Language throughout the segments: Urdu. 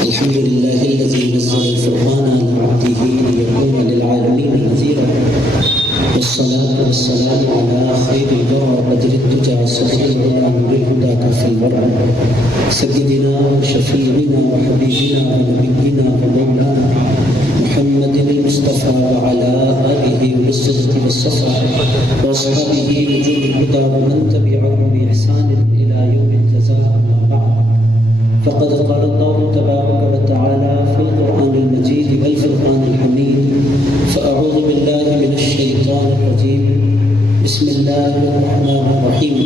الحمد لله الذي نزل الفرقان على عبده ليكون للعالمين نذيرا، والصلاة والسلام على خير الورى بدر الدجى سبيل الهدى نور الهدى كف الورى سيدنا وشفيعنا وحبيبنا ونبينا ومولانا محمد المصطفى وعلى آله بالصدق والصفا وأصحابه نجوم الهدى ومن تبعهم بإحسان إلى يوم الجزاء. أما بعد، فقد قال الله تبارك وتعالى في القرآن المجيد والفرقان الحميد: فأعوذ بالله من الشيطان الرجيم، بسم الله الرحمن الرحيم.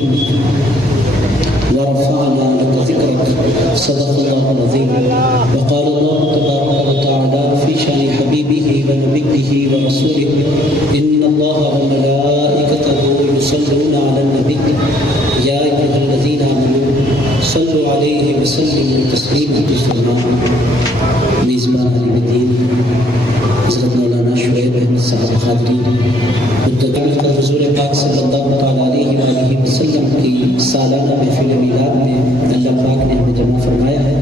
ورفعنا لك ذكرك، صدق الله العظيم. وقال الله تبارك وتعالى في شأن حبيبه ونبيه ورسوله: إن الله وملائكته يصلون على النبي يا أيها الذين آمنوا صلوا عليه وسلموا تسليما. میزبان علی الدین حضرت مولانا شعیب احمد صاحب قادری متقابل کا حضور پاک صلی اللہ تعالیٰ علیہ وآلہ وسلم کی سالانہ محفل میلاد میں اللہ پاک نے ہمیں جمع فرمایا ہے.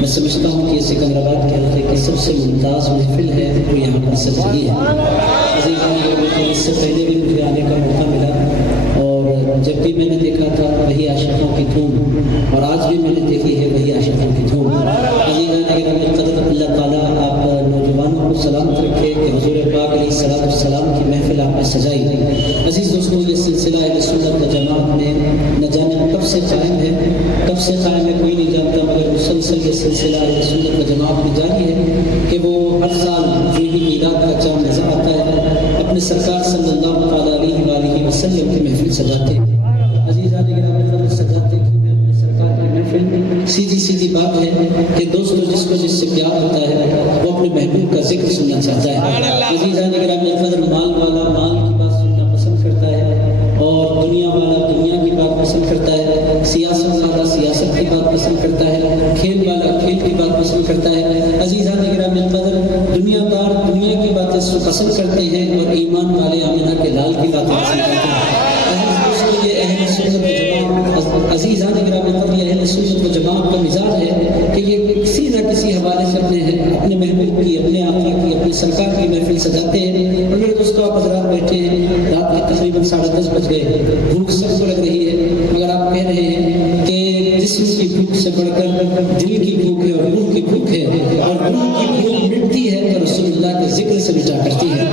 میں سمجھتا ہوں کہ یہ سکندرآباد کے حلقے کی سب سے ممتاز محفل ہے جو یہاں پر سج رہی ہے. اس سے پہلے بھی مجھے آنے کا موقع ملا اور جب بھی میں نے دیکھا تھا وہی عاشقوں کی دھوم، اور آج بھی میں نے دیکھی ہے وہی عاشقوں کی دھوم. اللہ تعالیٰ آپ نوجوانوں کو سلامت رکھے کہ حضور پاک علیہ السلام کی محفل آپ نے سجائی. عزیز دوستوں، یہ سلسلہ اہل سنت و جماعت میں نہ جانے کب سے قائم ہے کوئی نہیں جانتا، مگر مسلسل یہ سلسلہ اہل سنت و جماعت میں جاری ہے کہ وہ ہر سال جو ہی میلاد کا چاند نظر آتا ہے اپنے سرکار صلی اللہ تعالیٰ علیہ وآلہ وسلم کی محفل سجاتے ہیں. عزیزان گرامی، سجاتے کہ اپنے سرکار کی محفل سیدھی بات ہے کہ دوستوں جس کو جس سے پیار ہوتا ہے وہ اپنے محبوب کا ذکر سننا چاہتا ہے. عزیزان گرامی، قدر مال والا مال کی بات سننا پسند کرتا ہے اور دنیا والا دنیا کی بات پسند کرتا ہے، سیاست والا سیاست کی بات پسند کرتا ہے، کھیل والا کھیل کی بات پسند کرتا ہے. عزیزان گرامی، قدر دنیا دار دنیا کی باتیں پسند کرتے ہیں اور ایمان والے آمنہ کے لال کی باتیں پسند کرتے ہیں. یہ اہل سنت و جماعت، عزیزان گرامی، یہ اہل سنت و جماعت کا مزاج ہے کہ یہ کسی نہ کسی حوالے سے اپنے محبوب کی، اپنے آقا کی، اپنے سرکار کی محفل سجاتے ہیں. اور میرے دوستوں، آپ حضرات بیٹھے ہیں، رات کے تقریباً 10:30 بج گئے، بھوک سب کو لگ رہی ہے، مگر آپ کہہ رہے ہیں کہ جسم کی بھوک سے بڑھ کر دل کی بھوک ہے اور روح کی بھوک ہے، اور روح کی بھوک مٹتی ہے تو رسول اللہ کے ذکر سے مٹا کرتی ہے.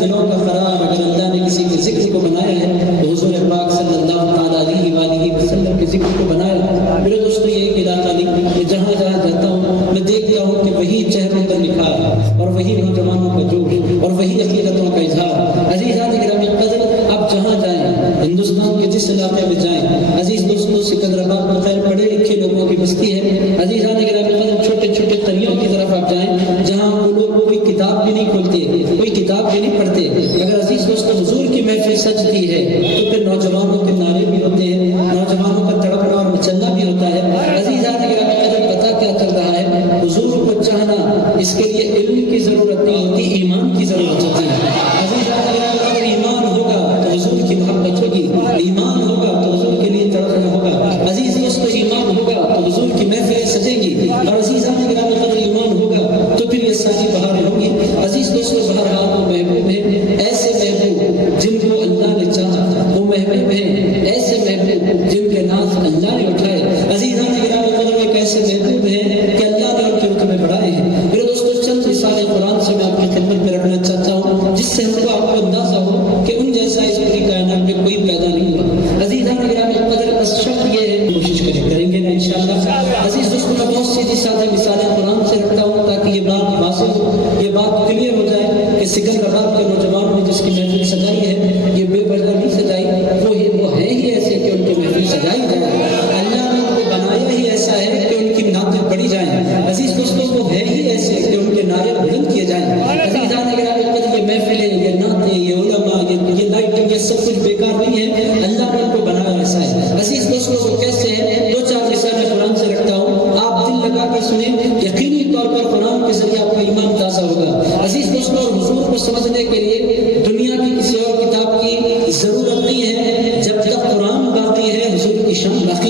دلوں کا قرار اگر اللہ نے کسی کے ذکر کو بنایا ہے تو حضور پاک صلی اللہ تعالیٰ علیہ وآلہ وسلم کے ذکر کو بنایا. میرے دوستوں، یہ ایک علاقہ نہیں، میں جہاں جاتا ہوں میں دیکھتا ہوں کہ وہی چہروں کا نکھار اور وہی نوجوانوں کا جوش اور وہی عقیدتوں کا اظہار. عزیزان گرامی قدر، آپ جہاں جائیں، ہندوستان کے جس علاقے میں جائیں، عزیز دوستوں، سکندرآباد میں خیر پڑھے لکھے لوگوں کی بستی ہے. عزیزان گرامی قدر، چھوٹے چھوٹے قریوں کی طرف آپ جائیں جہاں وہ لوگ کوئی کتاب بھی نہیں کھولتے، کوئی کتاب بھی نہیں پڑھتے. اگر عزیز دوستوں حضور کی محفل سجتی ہے تو پھر نوجوانوں کے نعرے بھی ہوتے ہیں، نوجوانوں کا تڑپنا اور مچلنا بھی ہوتا ہے. عزیزان گرامی قدر، پتہ کیا چل رہا ہے؟ حضور کو چاہنا، اس کے لیے علم کی ضرورت نہیں ہوتی، ایمان کی ضرورت ہوتی ہے. عزیزان گرامی قدر، ایمان ہوگا تو حضور کی محبت ہوگی، ایمان ہوگا تو حضور کے لیے تڑپنا ہوگا. عزیز دوستوں، ایمان ہوگا تو حضور کی محفلیں سجیں گی، اور عزیزان گرامی قدر ایمان ہوگا تو پھر یہ ساری بہاریں ہوں گی. عزیز دوستوں، بہرحال وہ محبوب ہیں، ایسے محبوب جن کو اللہ نے چاہا، وہ محبوب ہیں ایسے محبوب جن کے ناز اللہ نے اٹھائے. عزیزان گرامی قدر، ایک ایسے محبوب ہیں کہ اللہ نے ان کے رتبے بڑھائے ہیں. میرے دوستوں، چند مثالیں قرآن سے میں آپ کی خدمت میں رکھنا چاہتا ہوں جس سے ہم کو آپ کو اندازہ ہو کہ ان جیسا اس پوری کائنات میں کوئی پیدا نہیں ہوا. عزیزان گرامی قدر، بس شرط یہ ہے، کوشش کریں گے نا انشاءاللہ. عزیز دوستوں، میں بہت سیدھی سادھی مثالیں قرآن سے رکھتا ہوں تاکہ یہ بات واضح ہو، یہ بات کلیئر ہو جائے کہ سکندرآباد کے نوجوانوں نے جس کی محفل سجائی ہے یہ بے وجہ نہیں سجائی، وہ ہے ہی ایسے کہ ان کی محفل سجائی جائے. اللہ نے ان کو بنایا ہی ایسا ہے کہ ان کی نعتیں پڑھی جائیں. عزیز دوستوں، وہ ہے ہی ایسے کہ ان کے نعرے بلند کیے جائیں. عزیزان گرامی قدر، یہ محفلیں، یہ نعتیں، یہ علماء، یہ لائٹنگ، یہ سب کچھ بیکار نہیں ہے، اللہ نے ان کو بنایا ایسا ہے. عزیز دوستوں، وہ کیسے ہیں؟ 2-4 مثالیں قرآن سے رکھتا ہوں، آپ دل لگا کر سنیں، یقینی طور پر قرآن کے ذریعے آپ کا ایمان تازہ ہوگا. عزیز دوستوں، حضور کو سمجھنے کے لیے دنیا کی کسی اور کتاب کی ضرورت نہیں ہے. جب تک قرآن باقی ہے حضور کی شان باقی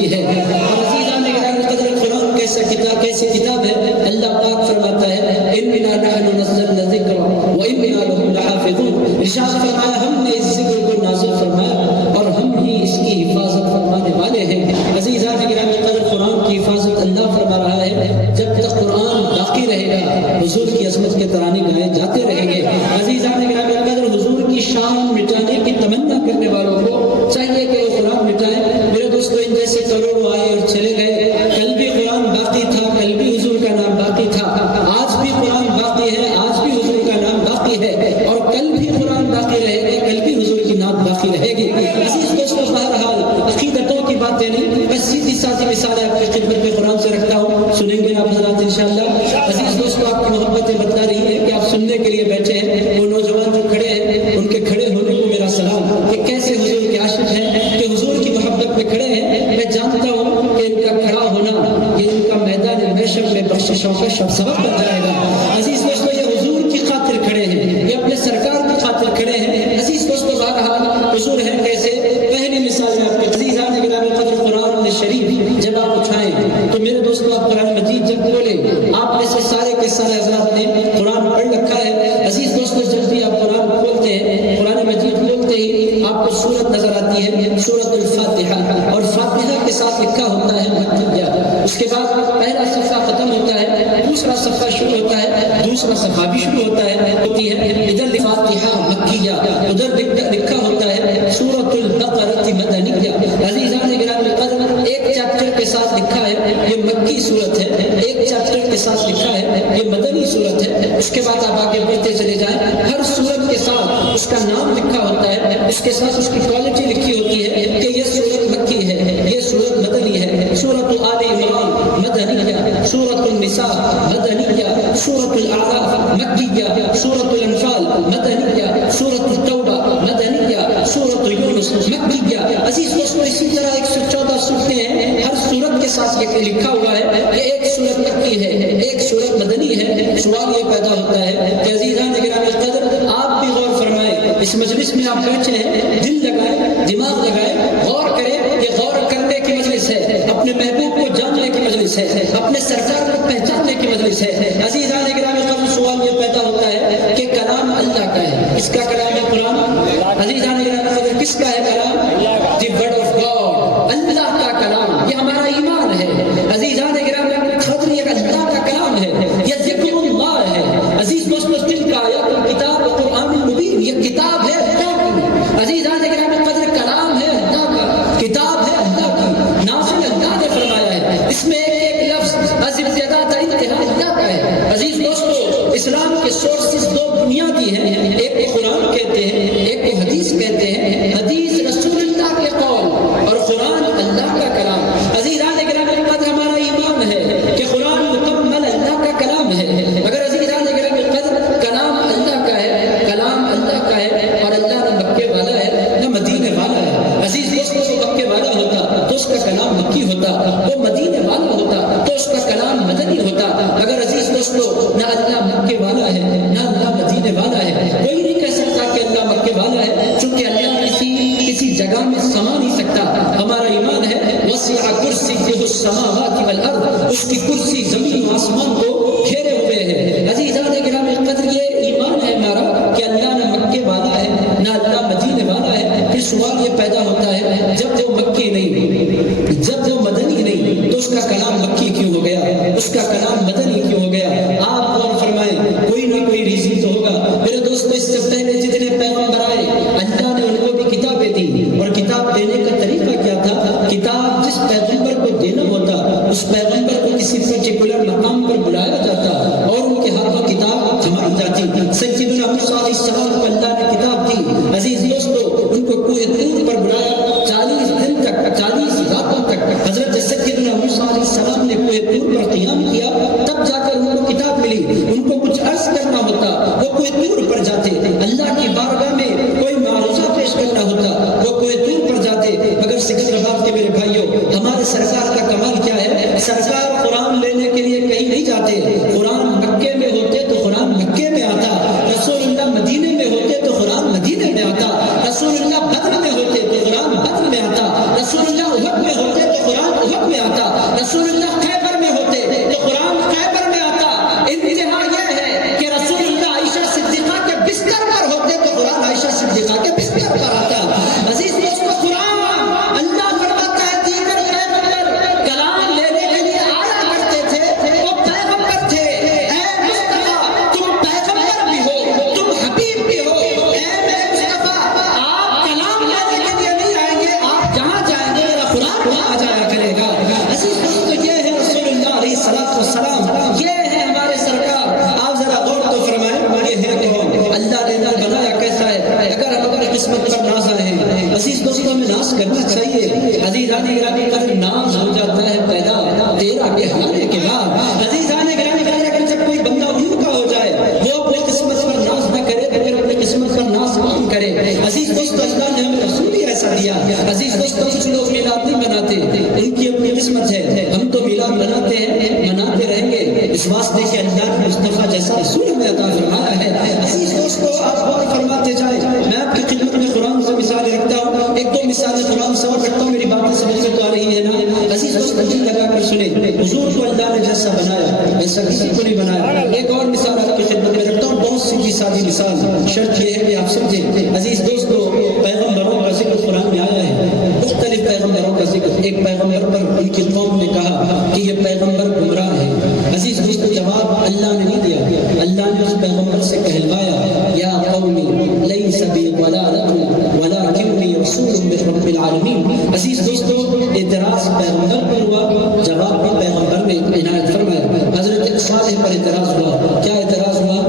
کی باتیں نہیں، بس سیدھی سادھی مثال آپ کی خدمت میں قرآن سے رکھتا ہوں، سنیں گے آپ حضرات انشاءاللہ۔ عزیز دوستو، آپ کی محبتیں بتلا رہی ہیں کہ آپ سننے کے لیے بیٹھے ہیں۔ وہ نوجوان جو کھڑے ہیں ان کے کھڑے ہونے کو میرا سلام، کہ کیسے حضور کے عاشق ہیں، کہ حضور کی محبت میں کھڑے ہیں۔ میں جانتا ہوں کہ ان کا کھڑا ہونا یہ ان کا میدان محشر میں بخششوں کا سبب بن جائے گا۔ عزیز دوستو، یہ حضور کی خاطر کھڑے ہیں، یہ اپنے سرکار کی خاطر کھڑے ہیں۔ عزیز دوستو، بہرحال حضور ہیں کیسے؟ پہلی مثال میں آپ کے عزیزان گرامی قدر قرآن شریف جب آپ اٹھائیں تو میرے دوستو آپ قرآن مجید جب کھولیں، آپ میں سے سارے کے سارے حضرات نے قرآن پڑھ رکھا ہے۔ عزیز دوستو، جب بھی آپ قرآن کھولتے ہیں، قرآن مجید کھولتے ہی آپ کو سورت نظر آتی ہے، سورت الفاتحہ، اور فاتحہ کے ساتھ لکھا ہوتا ہے مکیہ۔ اس کے بعد پہلا صفحہ ختم ہوتا ہے، دوسرا صفحہ شروع ہوتا ہے، دوسرا صفحہ بھی شروع ہوتا ہے، ادھر فاتحہ مکیہ، ادھر لکھا ہوتا ہے سورۃ البقرۃ مدنیہ۔ عزیزان گرامی قدر، ایک چیپٹر کے ساتھ لکھا ہے یہ مکی صورت ہے، ایک چیپٹر کے ساتھ لکھا ہے یہ مدنی صورت ہے۔ اس کے بعد آپ آگے بڑھتے چلے جائیں، ہر صورت کے ساتھ اس کا نام لکھا ہوتا ہے، اس کے ساتھ اس کی کوالٹی لکھی ہوتی ہے کہ یہ صورت مکی ہے، یہ صورت مدنی ہے۔ سورۃ آل عمران مدنیہ، سورۃ النساء مدنیہ، سورۃ الاعراف مکیہ، سورۃ الانفال مدنیہ، سورۃ التوبہ مدنیہ، سورۃ یونس مکیہ۔ عزیز دوستو، اسی طرح 114 صورتیں ہیں، ہر صورت کے ساتھ یہ لکھا ہوا ہے کہ ایک صورت مکی ہے، ایک صورت مدنی ہے۔ سوال یہ پیدا ہوتا ہے کہ عزیزان گرامی قدر، آپ بھی غور فرمائیں، اس مجلس میں آپ بیٹھے ہیں، دل لگائیں، دماغ لگائیں، غور کریں، یہ غور کرنے کی مجلس ہے، اپنے محبوب کو جاننے کی مجلس ہے، اپنے سرکار کو پہچاننے کی مجلس ہے۔ عزیزان گرامی قدر، سوال یہ پیدا ہوتا ہے کہ کلام اللہ کا ہے، اس کا کلام ہے قرآن۔ عزیزان گرامی قدر، کس کا ہے کلام؟ دی ورڈ آف گاڈ، اللہ کا کلام، یہ ہمارا ایمان ہے۔ عزیزان گرامی قدر، یہ اللہ کا کلام ہے، یہ ذکر اللہ ہے۔ عزیز دوستو، دل کا آیات الکتاب قرآن مبین، یہ کتاب ہے اللہ کی۔ عزیزان گرامی قدر، کلام ہے اللہ کا، کتاب ہے اللہ کی، نازل اللہ نے فرمایا ہے، اس میں ایک ایک لفظ از ابتدا تا انتہا اللہ کا ہے۔ عزیز دوستو، اسلام کے سورسز دو بنیادی ہیں، ایک کو قرآن کہتے ہیں، ایک کو حدیث کہتے ہیں۔ حدیث رسول اللہ کے قول اور قرآن اللہ کا کلام۔ عزیزان گرامی قدر، ہمارا ایمان ہے کہ قرآن مکمل اللہ کا کلام ہے۔ مگر عزیزان گرامی قدر، کلام اللہ کا ہے، کلام اللہ کا ہے، اور اللہ نہ مکے والا ہے نہ مدینے والا ہے۔ عزیز دوستو، وہ مکے والا ہوتا تو اس کا کلام مکی ہوتا، وہ مدینے والا ہوتا تو اس کا کلام مدنی ہوتا۔ مگر عزیز دوستو، نہ اللہ مکے والا ہے نہ اللہ مدینے والا ہے۔ کوئی نہیں کہہ سکتا کہ اللہ مکے والا ہے، چونکہ اللہ کسی جگہ میں سما نہیں سکتا۔ ہمارا ایمان ہے وسع کرسیہ السماوات والارض، اس کی کرسی زمین و آسمان کو گھیرے ہوئے ہے۔ عزیزان گرامی قدر، یہ ایمان ہے ہمارا کہ اللہ نہ مکے والا ہے نہ اللہ مدینے والا ہے۔ پھر سوال یہ پیدا ہوتا ہے، جب وہ مکی نہیں، جب وہ مدنی نہیں، تو اس کا کلام مکی کیوں ہو گیا، اس کا کلام مدنی کیوں ہو گیا؟ آپ غور فرمائیں، کوئی نہ کوئی ریزن تو ہوگا۔ میرے دوستو، اس سے پہلے جتنے پیغمبر آئے، اللہ نے ان کو بھی کتابیں دی، اور کتاب دینے کا طریقہ کیا تھا؟ کتاب جس پیغمبر کو دینا ہوتا، اس پیغمبر کو کسی پرٹیکولر مقام پر بلایا جاتا اور ان کے ہاتھوں کتاب تھمائی جاتی۔ سیدنا موسیٰ علیہ السلام کو اللہ نے کتاب دی۔ عزیز دوستو، ان کو کوہ طور پر بلایا، 40 دن تک، 40 راتوں تک حضرت سیدنا موسیٰ علیہ السلام نے کوہ طور پر قیام کیا، تب جا کر ان کو کتاب ملی۔ ان کو کچھ عرض کرنا ہوتا، وہ کوہ طور پر جاتے، اللہ کی بارگاہ میں کوئی معروضہ پیش کرنا ہوتا، وہ کوہ طور پر جاتے۔ مگر سکندرآباد کے میرے بھائیوں، ہمارے سرکار کا کمال کیا ہے؟ سرکار قرآن لینے کے لیے کہیں نہیں جاتے، قرآن مکے میں ہوتے تو قرآن مکے میں آتا، رسول اللہ مدینے میں ہوتے تو قرآن مدینے میں آتا، رسول اللہ بدر میں ہوتے تو قرآن بدر میں آتا، رسول اللہ احد میں ہوتے تو قرآن احد میں آتا، رسول اللہ خیبر میں ہوتے تو قرآن خیبر میں آتا۔ انتہا یہ ہے کہ رسول اللہ عائشہ صدیقہ کے بستر پر ہوتے تو قرآن عائشہ صدیقہ کے بستر پر آتا۔ عزیز دوستو، قرآن اللہ فرماتا ہے، دیگر پیغمبر کلام لینے کے لیے آیا کرتے تھے، گرامی قدر ناز ہو جاتا ہے پیدا تیرا کہلانے کے بعد۔ عزیزان گرامی قدر اگر جب کوئی بندہ ان کا ہو جائے وہ اپنی قسمت پر ناز نہ کرے تو پھر اپنی قسمت پر ناز کون کرے؟ عزیز دوستو اللہ نے ہمیں رسول ہی ایسا دیا۔ عزیز دوستو کچھ لوگ میلاد نہیں مناتے، ان کی اپنی قسمت ہے، ہم تو میلاد مناتے ہیں، مناتے رہیں گے اس واسطے کہ اللہ کے مصطفیٰ جیسا رسول ہمیں عطا فرمایا ہے۔ عزیز دوستو آپ غور فرماتے جائیں، میں آپ کی خدمت میں قرآن سے مثالیں رکھتا ہوں، ایک دو مثالیں قرآن سے اور رکھتا ہوں، میری باتیں سمجھ میں تو آ رہی ہے نا؟ عزیز دوستو دل لگا کر سنیں، حضور کو اللہ نے جیسا بنایا ایسا کسی کو نہیں بنایا۔ ایک اور مثال آپ کی خدمت میں رکھتا ہوں، بہت سی سادی مثال، شرط یہ ہے کہ آپ سمجھیں۔ عزیز دوستو پیغمبروں کا ذکر قرآن میں آیا ہے، مختلف پیغمبروں کا ذکر۔ ایک پیغمبر پر ان کی قوم نے کہا کہ یہ پیغمبر گمراہ ہے۔ عزیز دوستو جواب اللہ نے نہیں دیا، اللہ نے اس پیغمبر سے کہلوایا یا قومی لیس بی ضلالۃ ولکنی رسول من رب العالمین۔ عزیز دوستو اعتراض پیغمبر پر ہوا، جواب بھی پیغمبر نے عنایت فرمایا۔ حضرت صالح پر اعتراض ہوا، کیا اعتراض ہوا؟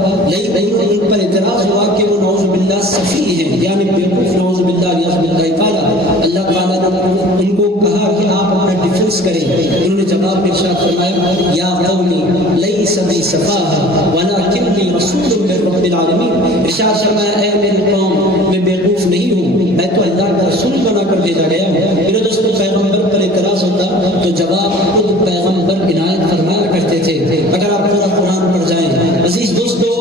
ان پر اعتراض ہوا کہ وہ نعوذ باللہ سفیہ ہیں، یعنی بیوقوف، نعوذ باللہ یعوذ باللہ تعالیٰ۔ اللہ تعالیٰ نے ان کو کہا کہ آپ اپنا ڈیفنس کریں، انہوں نے جواب میں ارشاد فرمایا یا قومی لیس بی سفاہہ ولکنی رسول من رب العالمین۔ ارشاد فرمایا اے میری قوم میں بیوقوف نہیں ہوں، میں تو اللہ کا رسول بنا کر بھیجا گیا ہوں۔ میرے دوستوں پیغمبر پر اعتراض ہوتا تو جواب خود پیغمبر عنایت فرمایا کرتے تھے۔ اگر آپ پورا قرآن پڑھ جائیں عزیز دوستو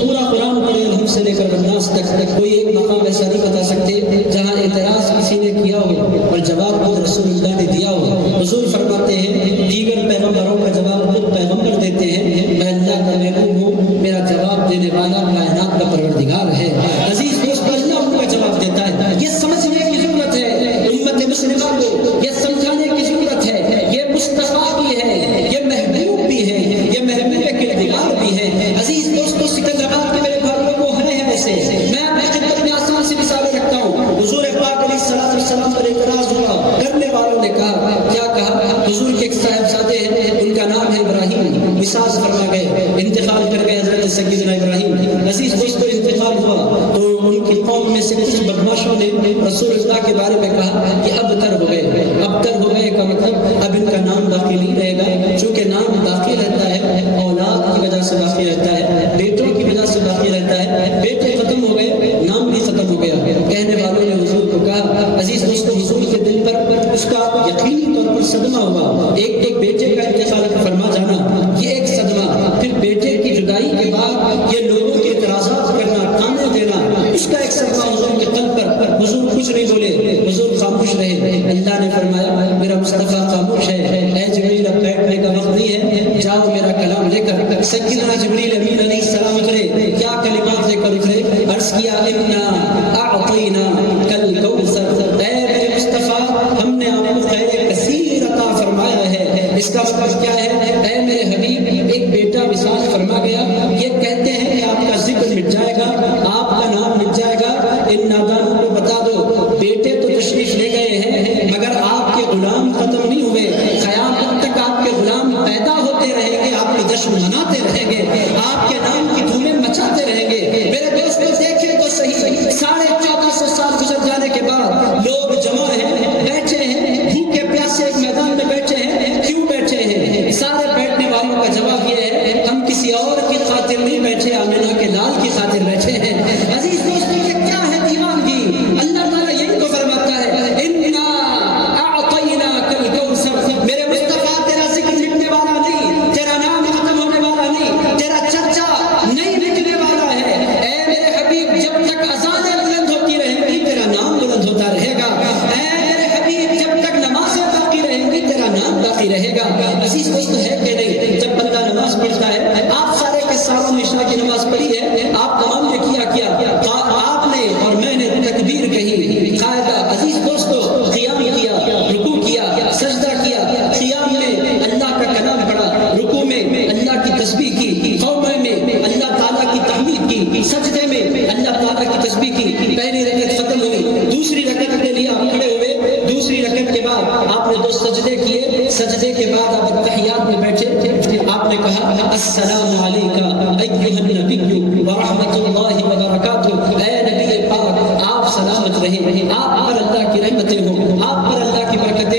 پورا قرآن پڑھیں ہم سے لے کر الناس تک، کوئی ایک مقام ایسا نہیں بتا سکتے جہاں اعتراض کسی نے کیا ہو اور جواب خود رسول اللہ نے دیا ہو۔ حضور فرماتے ہیں دیگر پیغمبروں کا جواب خود پیغمبر دیتے ہیں، میں اللہ کا محبوب ہوں، میرا جواب دینے والا کائنات کا پروردگار ہے۔ عزیز دوستو اللہ ان کا جواب دیتا ہے۔ یہ سمجھنے کی ضرورت ہے امت مسلمہ کو، یہ سمجھانے کی ضرورت ہے یہ مصطفیٰ بھی ہے، یہ محبوب بھی ہے، یہ محبوب کردگار بھی ہے۔ عزیز دوستو سکندرآباد کے میرے بھائیوں کو ہیں ایسے، میں اپنی خدمت میں آسان سی مثالیں رکھتا ہوں۔ حضور پاک علیہ السلام پر اعتراض ہوا، کرنے والوں نے کہا، کیا کہا؟ حضور کے ایک صاحبزادے ہیں، ان کا نام ہے ابراہیم، مثال فرما گئے، انتقال کر گئے حضرت سیدنا ابراہیم۔ عزیز دوستو انتقال ہوا تو ان کی قوم میں سے کچھ بدماشوں نے رسول اللہ کے بارے میں کہا کہ اب تر ہو گئے۔ اب تر ہو گئے کا مطلب اب ان کا نام باقی نہیں رہے گا، چونکہ نام باقی رہتا ہے اولاد کی وجہ سے باقی رہتا ہے، بیٹوں کی وجہ سے باقی رہتا ہے۔ بیٹے ختم ہو گئے، نام بھی ختم ہو گیا۔ کہنے والوں نے حضور کو کہا، عزیز دوستو حضور کے دل پر اس کا یقینی طور پر صدمہ ہوا۔ ایک بیٹے کا انتقال فرما جانا یہ ایک صدمہ، پھر بیٹے کی جدائی کے بعد یہ لوگوں کے اعتراضات کرنا، تانے دینا، اس کا ایک صدمہ حضور کے قلب پر۔ حضور کچھ نہیں بولے، حضور خاموش رہے۔ اللہ نے فرمایا میرا مصطفیٰ خاموش ہے، اے جبریل اب بیٹھنے کا وقت نہیں ہے، جاؤ میرا کلام لے کر۔ سیدنا جبریل امین علیہ السلام اترے، کیا کلمات لے کر اترے؟ عرض کیا انا اعطینا کل کوثر، اے میرے مصطفیٰ ہم نے آپ کو خیر کثیر عطا فرمایا ہے۔ اس کا مطلب کیا ہے؟ اے میرے حبیب ایک بیٹا وصال فرما گیا، یہ کہتے ہیں کہ آپ کا ذکر مٹ جائے گا، آپ کا نام مٹ جائے گا۔ ان نادانوں کو بتا دو بیٹے تو تشریف لے گئے ہیں مگر آپ کے غلام ختم نہیں ہوئے، قیامت تک آپ کے غلام پیدا ہوتے رہیں گے، آپ کے جشن مناتے رہیں گے، آپ کے نام کی دھومیں مچاتے رہیں گے۔ میرے دوستو دیکھیں تو صحیح، 1450 سال گزر جانے کے بعد لوگ جمع ہیں، بیٹھے ہیں، بھوکے پیاسے ایک میدان میں بیٹھے ہیں۔ کیوں بیٹھے ہیں؟ سارے بیٹھنے والوں کا جواب یہ ہے ہم کسی اور کی خاطر نہیں بیٹھے، آمنہ کے لال کی خاطر بیٹھے ہیں۔ عزیز دوستو یہ کیا ہے دیوانگی؟ اللہ تعالیٰ یہی تو فرماتا ہے انا اعطینا کل کوثر، میرے مصطفیٰ تیرا ذکر مٹنے والا نہیں، تیرا نام ختم ہونے والا نہیں، تیرا چرچا نہیں مٹنے والا ہے۔ اے میرے حبیب جب تک اذانیں بلند ہوتی رہیں گی تیرا نام بلند ہوتا رہے گا، اے میرے حبیب جب تک نمازیں باقی رہیں گی تیرا نام باقی رہے گا۔ عزیز دوست ہے کہ نہیں؟ جب بندہ نماز پڑھتا ہے، آپ سارے کے ساروں نے عشاء کی نماز پڑھی ہے، آپ تمام نے کیا آپ نے اور میں نے تکبیر کہی، قاعدہ عزیز دوستو قیام کیا، رکوع کیا، سجدہ کیا، قیام میں اللہ کا کلام پڑھا، رکوع میں اللہ کی تسبیح کی، قومے میں اللہ تعالیٰ کی تحمید کی، سجدے میں اللہ تعالیٰ کی تسبیح کی۔ پہلی رکعت ختم ہوئی، دوسری رکعت کے لیے آپ کھڑے ہوئے، دوسری رکعت کے بعد آپ نے 2 سجدے کیے، سجدے کے بعد آپ تحیات میں بیٹھے، آپ نے کہا السلام علیکہ ایھا النبی ورحمۃ اللہ وبرکاتہ، اے نبی پاک آپ سلامت رہیں، آپ پر اللہ کی رحمتیں ہوں، آپ پر اللہ کی برکت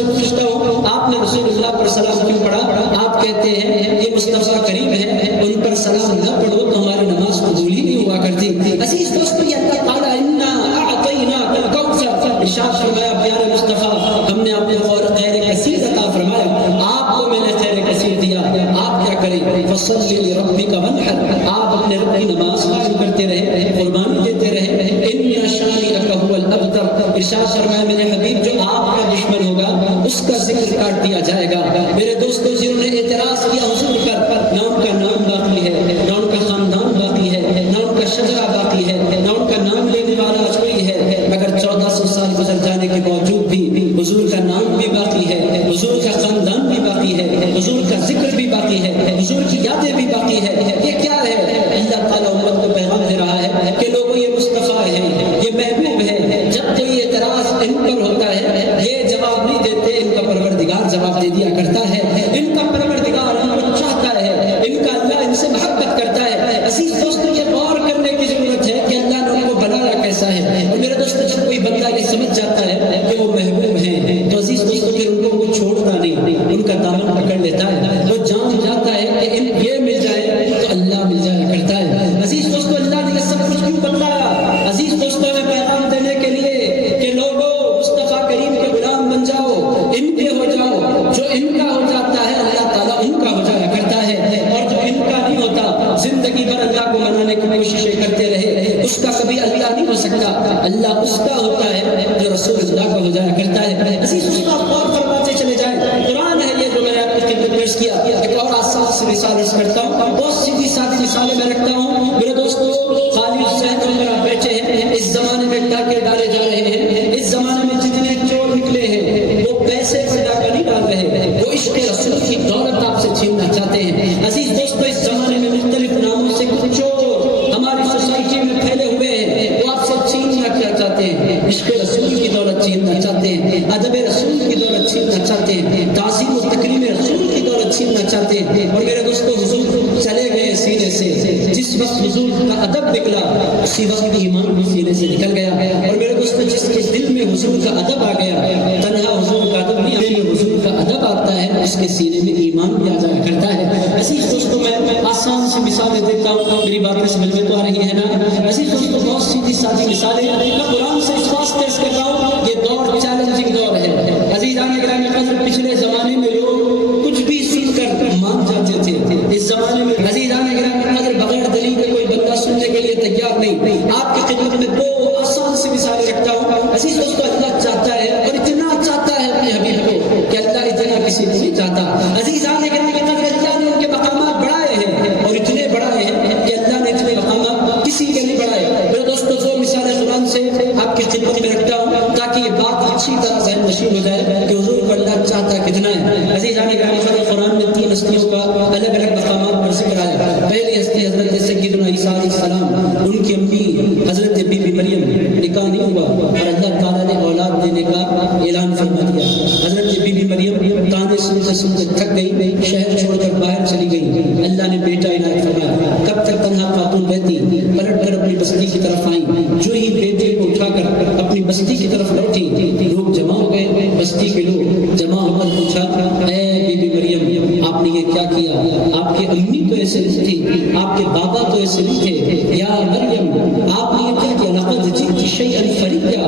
سے پوچھتا ہوں آپ نے رسول اللہ پر سلام کیوں پڑھا؟ آپ کہتے ہیں یہ مصطفیٰ کریم ہے، ان پر سلام نہ پڑھو تو ہماری نماز قبول ہی نہیں ہوا کرتی۔ عزیز دوستو، یہ اللہ تعالیٰ انا اعطیناک الکوثر ارشاد فرمایا پیارے مصطفیٰ ہم نے آپ کو خیر کثیر عطا فرمایا، آپ کو میں نے خیر کثیر دیا، آپ کیا کریں؟ فصلی لربک وانحر، آپ اپنے رب کی نماز قائم کرتے رہے، قربانی دیتے رہے۔ ان شانئک هو الابتر، ارشاد فرمایا میرے حبیب جو آپ کا دشمن ہوگا اس کا ذکر کاٹ دیا جائے گا۔ میرے دوستوں جنہوں نے اعتراض کیا حضور پر، نہ ان کا نام باقی ہے، نہ ان کا خاندان باقی ہے، نہ ان کا شجرہ باقی ہے، نہ ان کا نام لینے والا آج کوئی ہے، مگر 1400 سال گزر جانے کے باوجود بھی حضور کا نام بھی باقی ہے، حضور کا خاندان بھی باقی ہے، حضور کا ذکر بھی باقی ہے، حضور کی یادیں بھی باقی ہے۔ یہ کیا ہے؟ اللہ تعالیٰ امت کو پیغام دے رہا ہے کہ لوگوں یہ مصطفیٰ ہے، یہ محبوب ہے، جب کوئی اعتراض ان پر ہوتا ہے یہ جواب نہیں دیتے، ان کا پروردگار جواب دے دیا کرتا ہے، ان کا پروردگار ان کو چاہتا ہے، ان کا اللہ ان سے محبت کرتا ہے۔ عزیز دوستو یہ غور کرنے کی ضرورت ہے کہ اللہ نے ان کو بنایا کیسا ہے، اور میرے دوستو جب کوئی بندہ یہ سمجھ جاتا ہے کہ وہ محبوب ہیں تو عزیز دوستو پھر ان کو وہ چھوڑتا نہیں، ان کا دامن پکڑ لیتا ہے، وہ جان جاتا ہے کہ ان یہ مل جائے تو اللہ مل جایا کرتا ہے۔ عزیز دوستو اللہ نے یہ سب کچھ کیوں بتلایا؟ عزیز دوستو ہمیں پیغام دینے کے لیے کہ لوگوں مصطفیٰ کریم کے غلام بن جاؤ، ان کے ہو جاؤ، جو ان کا ہو جاتا ہے اللہ تعالیٰ ان کا ہو جایا کرتا ہے، اور جو ان کا نہیں ہوتا زندگی بھر اللہ کو منانے کی کوششیں کرتے رہے اس کا کبھی اللہ نہیں ہو سکتا، اللہ اس کا ہوتا ہے جو رسول اللہ کا ہو جایا کرتا ہے۔ عزیز دوستو آپ غور فرماتے چلے جائیں، قرآن ہے یہ جو میں نے آپ کی خدمت پیش کیا، ایک اور آسان سی مثال عرض کرتا ہوں، بہت سیدھی سادی مثالیں میں رکھتا ہوں میرے دوستو۔ خالی ذہن پر آپ بیٹھے ہیں، اس زمانے میں ڈاکے ڈالے جا رہے ہیں، اس زمانے میں جتنے چور نکلے ہیں وہ پیسے پر ڈاکہ نہیں ڈال رہے، وہ عشق رسول کی دولت آپ سے چھیننا چاہتے ہیں۔ عزیز دوستو اس زمانے میں مختلف ناموں سے کچھ چور ہماری سوسائٹی میں پھیلے ہوئے ہیں، وہ آپ سے چھیننا کیا چاہتے ہیں؟ عشق رسول کی دولت چھیننا چاہتے ہیں، ادب رسول کی دولت چھیننا چاہتے ہیں، تعظیم و تکریم رسول کی دولت چھیننا چاہتے ہیں۔ اور میرے دوستو حضور چلے گئے سینے سے، جس وقت حضور کا ادب نکلا اسی وقت ایمان بھی سینے سے نکل گیا، اور میرے دوستو جس کے دل میں حضور کا ادب آ گیا، تنہا حضور کا ادب نہیں، دل میں حضور کا ادب آتا ہے اس کے سینے میں ایمان بھی آ جایا کرتا ہے۔ عزیز دوستو میں آسان سی مثالیں دیتا ہوں، میری باتیں سمجھ میں تو آ رہی ہے نا؟ عزیز دوستو بہت سیدھی سادی مثالیں میں قرآن سے اس واسطے پیش کر رہا ہوں، یہ دور چیلنجنگ دور ہے۔ عزیزان گرامی قدر پچھلے زمانے میں لوگ کچھ بھی سن کر مان جاتے تھے، اس زمانے میں عزیزان گرامی قدر بغیر دلیل کے کوئی بندہ سننے کے لیے تیار نہیں۔ آپ کی خدمت میں دو آسان سی مثالیں رکھتا ہوں۔ عزیز دوستو اللہ چاہتا ہے اور اتنا چاہتا ہے اپنے حبیب کو کہ اللہ اتنا کسی کو نہیں چاہتا۔ عزیزان گرامی قدر اللہ نے ان کے مقامات بڑھائے ہیں اور اتنے بڑھائے ہیں کہ اللہ نے اتنے مقامات کسی کے نہیں بڑھائے۔ میرے دوستو دو مثالیں قرآن سے آپ کی خدمت میں رکھتا ہوں تاکہ یہ بات اچھی طرح ذہن نشین ہو جائے کہ حضور کو اللہ چاہتا کتنا ہے۔ عزیزان گرامی قدر قرآن میں 3 ہستیوں کا الگ الگ مقامات پر ذکر آیا۔ پہلی ہستی حضرت سیدنا عیسیٰ علیہ السلام، ان کی امی حضرت بی بی مریم، نکاح نہیں ہوا اور اللہ تعالیٰ نے اولاد دینے کا اعلان فرما دیا۔ حضرت بی بی مریم تانے سنتے سنتے تھک گئی، شہر چھوڑ کر باہر چلی گئی، اللہ نے بیٹا عنایت فرمایا۔ کب تک تنہا خاتون رہتی، پلٹ کر اپنی بستی کی طرف آئیں، جو ہی بیٹے کو اٹھا کر اپنی بستی کی طرف لوٹی، لوگ جمع ہو گئے، بستی کے لوگ جمع ہو کر پوچھا اے بی بی مریم آپ نے یہ کیا کیا؟ آپ کی امی تو ایسے نہیں تھی، آپ کے بابا تو ایسے نہیں تھے، یا مریم آپ نے یہ کیا کیا؟ لقد جئت شیئا فریا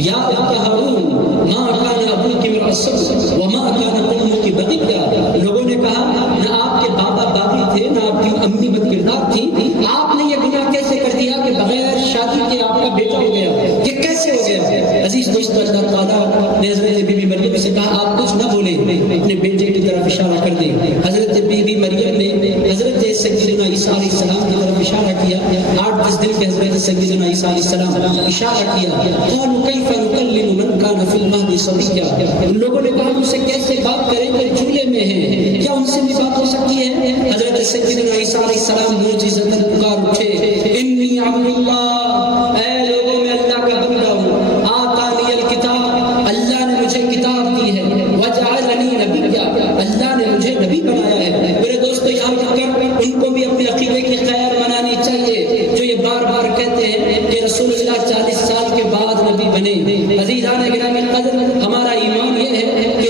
یا اخت ہارون ما کان ابوک امرأ وما کانت امک بغیا۔ لوگوں نے کہا نہ آپ کے بابا بابی تھے نہ آپ کی امی بد کردار تھی، آپ نے یہ گناہ کیسے کر دیا کہ بغیر شادی کے آپ کا بیٹا ہو گیا؟ یہ کیسے ہو گیا؟ عزیز دوستو اللہ تعالیٰ نے حضرت بی بی مریم سے کہا آپ کچھ نہ بولیں، اپنے بیٹے کی طرف اشارہ کر دیں۔ حضرت بی بی مریم نے حضرت سیدنا عیسیٰ علیہ السلام کی طرف اشارہ کیا، 8-10 دن کے حضرت سیدنا عیسیٰ علیہ السلام اشارہ کیا، قالوا کیف نکلم من کان فی المہد صبیا۔ ان لوگوں نے کہا ان سے کیسے بات کریں جو جھولے میں ہیں، کیا ان سے بھی بات ہو سکتی ہے؟ حضرت سیدنا عیسیٰ علیہ السلام معجزتاً پکار اٹھے، انی عبد اللہ، اے لوگوں میں اللہ کا بندہ ہوں، آتانی الکتاب، اللہ نے مجھے کتاب دی ہے، وجعلنی نبیا، اللہ نے مجھے نبی بنایا ہے۔ میرے دوستو یہاں رک کر ان کو بھی اپنے عقیدے کی خیر منانی چاہیے جو یہ بار بار کہتے ہیں کہ رسول اللہ 40 سال کے بعد نبی بنے۔ عزیزان گرامی قدر ہمارا ایمان یہ ہے کہ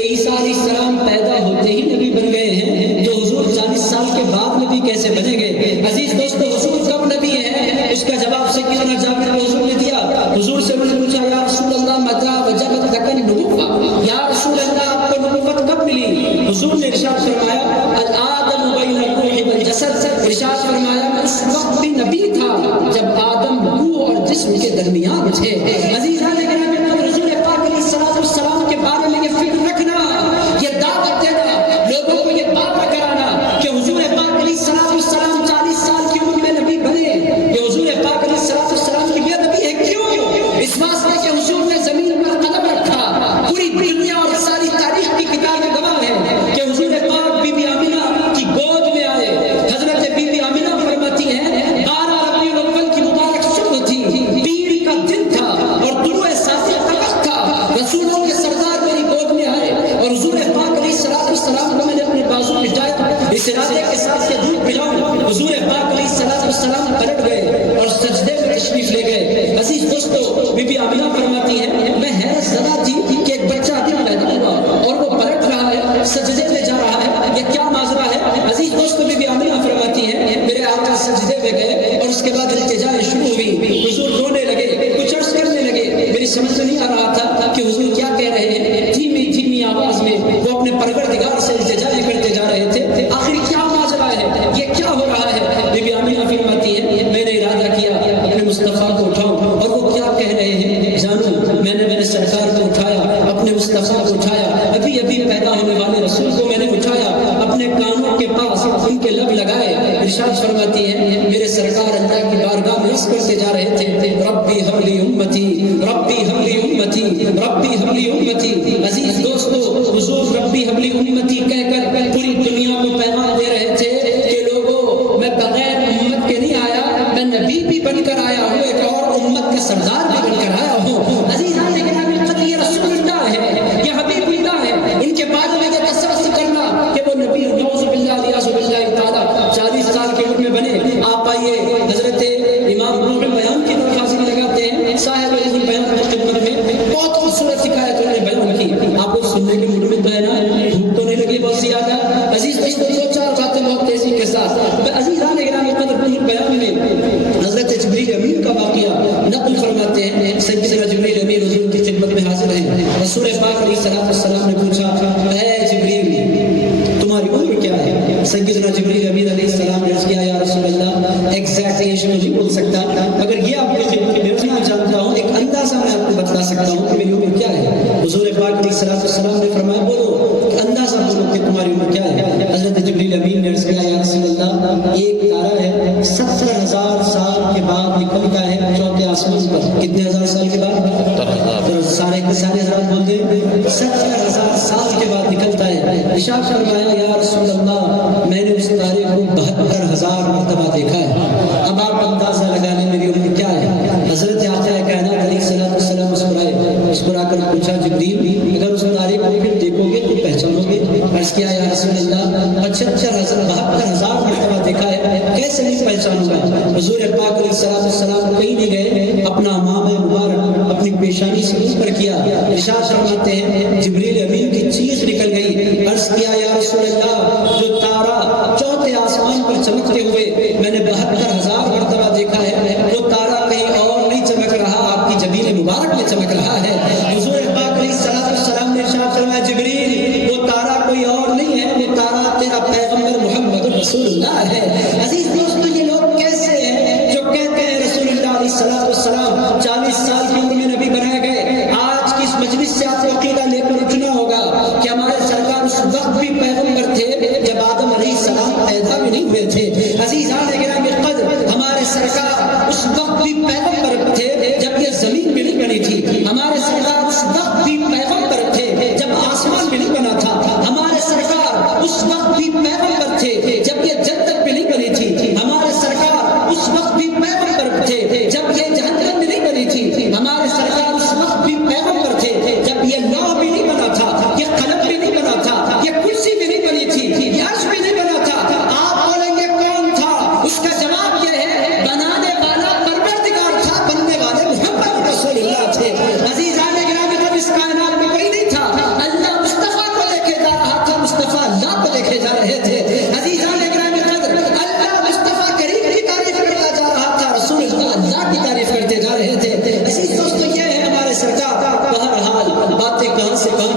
یا رسول اللہ آپ کو نبوت کب ملی؟ حضور نے ارشاد فرمایا الآدم بین الروح والجسد، ارشاد فرمایا میں اس وقت بھی نبی تھا جب آدم روح اور جسم کے درمیان تھے۔ عزیزان گرامی، رسول پاک علیہ الصلوۃ والسلام کے بارے میں یہ فکر رکھنا، یہ دعوت دینا، لوگوں کو یہ بات کرانا کہ حضور پاک علیہ الصلوۃ والسلام 40 سال کی عمر میں نبی بنے، یہ حضور پاک علیہ الصلوۃ والسلام کی بے نبی ہے کیوں؟ اس واسطے کہ حضور نے زمین پر قدم رکھا، پوری دنیا اور ساری تاریخ کی کتابیں گواہ ہیں کہ حضور پاک بی بی آمنہ کی گود میں آئے۔ حضرت بی بی آمنہ فرماتی ہیں 12 ربیع الاول کی مبارک صبح تھی، پیر کا دن تھا اور طلوع صادق کا وقت تھا، رسولوں کے سردار میری گود میں آئے اور حضور پاک علیہ الصلوۃ والسلام کو میں نے اپنے بازو پھٹایا اس ارادے کے ساتھ کہ دودھ پلاؤں۔ حضور پاک علیہ الصلوۃ والسلام پلٹ گئے اور سجدے میں تشریف لے گئے۔ عزیز دوستو، بی بی آمنہ فرماتی ہے میں حیرت زدہ تھی کہ ایک بچہ ابھی پیدا ہوا اور وہ پلٹ رہا ہے، سجدے میں جا رہا ہے، یہ کیا ماجرا ہے؟ عزیز دوستو، بی بی آمنہ فرماتی ہے میرے آقا سجدے میں گئے اور اس کے بعد التجا شروع ہوئی، حضور رونے لگے، کچھ عرض کرنے لگے، میری سمجھ میں نہیں آ رہا تھا کہ حضور کیا کہہ رہے ہیں، دھیمی دھیمی آواز میں وہ اپنے پروردگار سے التجا کرتے جا رہے تھے، آخر کیا ماجرا ہے، یہ کیا ہو رہا ہے؟ بی بی آمنہ فرماتی ہے میں نے ارادہ کیا اپنے مصطفیٰ کو اٹھاؤں، اور وہ کیا کہہ رہے ہیں جانو، میں نے میرے سرکار کو اٹھایا، اپنے مصطفیٰ کو اٹھایا، ابھی ابھی پیدا ہونے والے رسول کو میں نے اٹھایا، اپنے کانوں کے پاس ان کے لب لگائے۔ ارشاد فرماتی ہے میرے سرکار اللہ کی بارگاہ میں عرض کرتے جا رہے تھے ربی حبلی امتی، ربی حبلی امتی، ربی حبلی امتی۔ عزیز دوستو، حضور ربی حبلی امتی کہہ کر پوری دنیا کو پیغام دے رہے تھے کہ لوگوں میں بغیر امت کے نہیں آیا، میں نبی بھی بن کر آیا ہوں، ایک اور امت کا سردار بھی بن کر آیا ہوں۔ عزیزان گرامی، یہ رسول اللہ ہے، یہ حبیب اللہ ہے، ان کے بارے میں یہ تصور کرنا کہ وہ نبی نعوذ باللہ علیہ باللہ تعالیٰ 40 سال کی عمر میں بنے۔ آپ آئیے حضرت امام روح البیان کی درخواست لگاتے ہیں، صاحب روح البیان کی خدمت میں بہت خوبصورت حکایت انہوں نے بیان کی، آپ کو سننے کے موڈ میں تو ہے نا، بھوک تو نہیں لگی بہت زیادہ؟ عزیز دوستو، 2-4 باتیں بہت تیزی کے ساتھ۔ عزیزان گرامی، قدر روح البیان میں حضرت جبریل امین کا واقعہ نقل فرماتے ہیں۔ سیدنا جبریل امین حضور کی خدمت میں حاضر ہیں، رسول پاک علیہ السلام نے پوچھا اے جبریل تمہاری عمر کیا ہے؟ سیدنا جبریل امین علیہ السلام نے عرض کیا یا رسول اللہ ایگزیکٹ ایج میں نہیں بول سکتا، مگر یہ آپ کی خدمت میں رکھنا چاہتا ہوں، ایک اندازہ میں آپ کو بتا سکتا ہوں کہ میری عمر کیا ہے۔ حضور پاک علیہ السلام نے فرمایا بولو، اندازہ بولو کہ تمہاری عمر کیا ہے۔ حضرت جبریل امین نے عرض کیا یا رسول اللہ ایک تارا ہے 70,000 سال کے بعد نکلتا ہے چوتھے آسمان پر۔ کتنے ہزار سال کے بعد؟ سارے حضرات بولتے ہیں 70,000 سال کے بعد نکلتا ہے۔ ارشاد فرمایا یا رسول اللہ میں نے اس تارے کو 72,000 مرتبہ دیکھا ہے، اب آپ اندازہ لگا لیں میری عمر کیا ہے۔ حضرت آقا کائنات علیہ السلام مسکرا کر پوچھا جبریل اگر اس تارے کو پھر دیکھو گے تو پہچانو گے؟ عرض کیا یا رسول اللہ 72,000 مرتبہ دیکھا ہے، کیسے نہیں پہچانوں گا؟ حضور پاک علیہ السلام کہیں نہیں گئے، اپنا امام مبارک اپنی پیشانی سے اوپر کیا، ارشاد فرماتے ہیں جبریل امین کی چیخ نکل گئی، عرض کیا یا رسول اللہ جو تارا چوتھے آسمان پر چمکتے ہوئے میں نے 72,000 مرتبہ دیکھا ہے، وہ تارا کہیں اور نہیں چمک رہا، آپ کی جبین مبارک میں چمک رہا ہے۔ حضور پاک علیہ السلام نے ارشاد فرمایا جبریل وہ تارا کوئی اور نہیں ہے، وہ تارا تیرا پیغمبر محمد رسول اللہ ہے۔ عزیز دوستو، یہ لوگ کیسے ہیں جو کہتے ہیں رسول اللہ علیہ السلام 40 سال کی عمر میں نبی بنائے گئے؟ آج کی اس مجلس سے آپ کو عقیدہ لے کر اٹھنا ہوگا کہ ہمارے سرکار اس وقت بھی پیغمبر تھے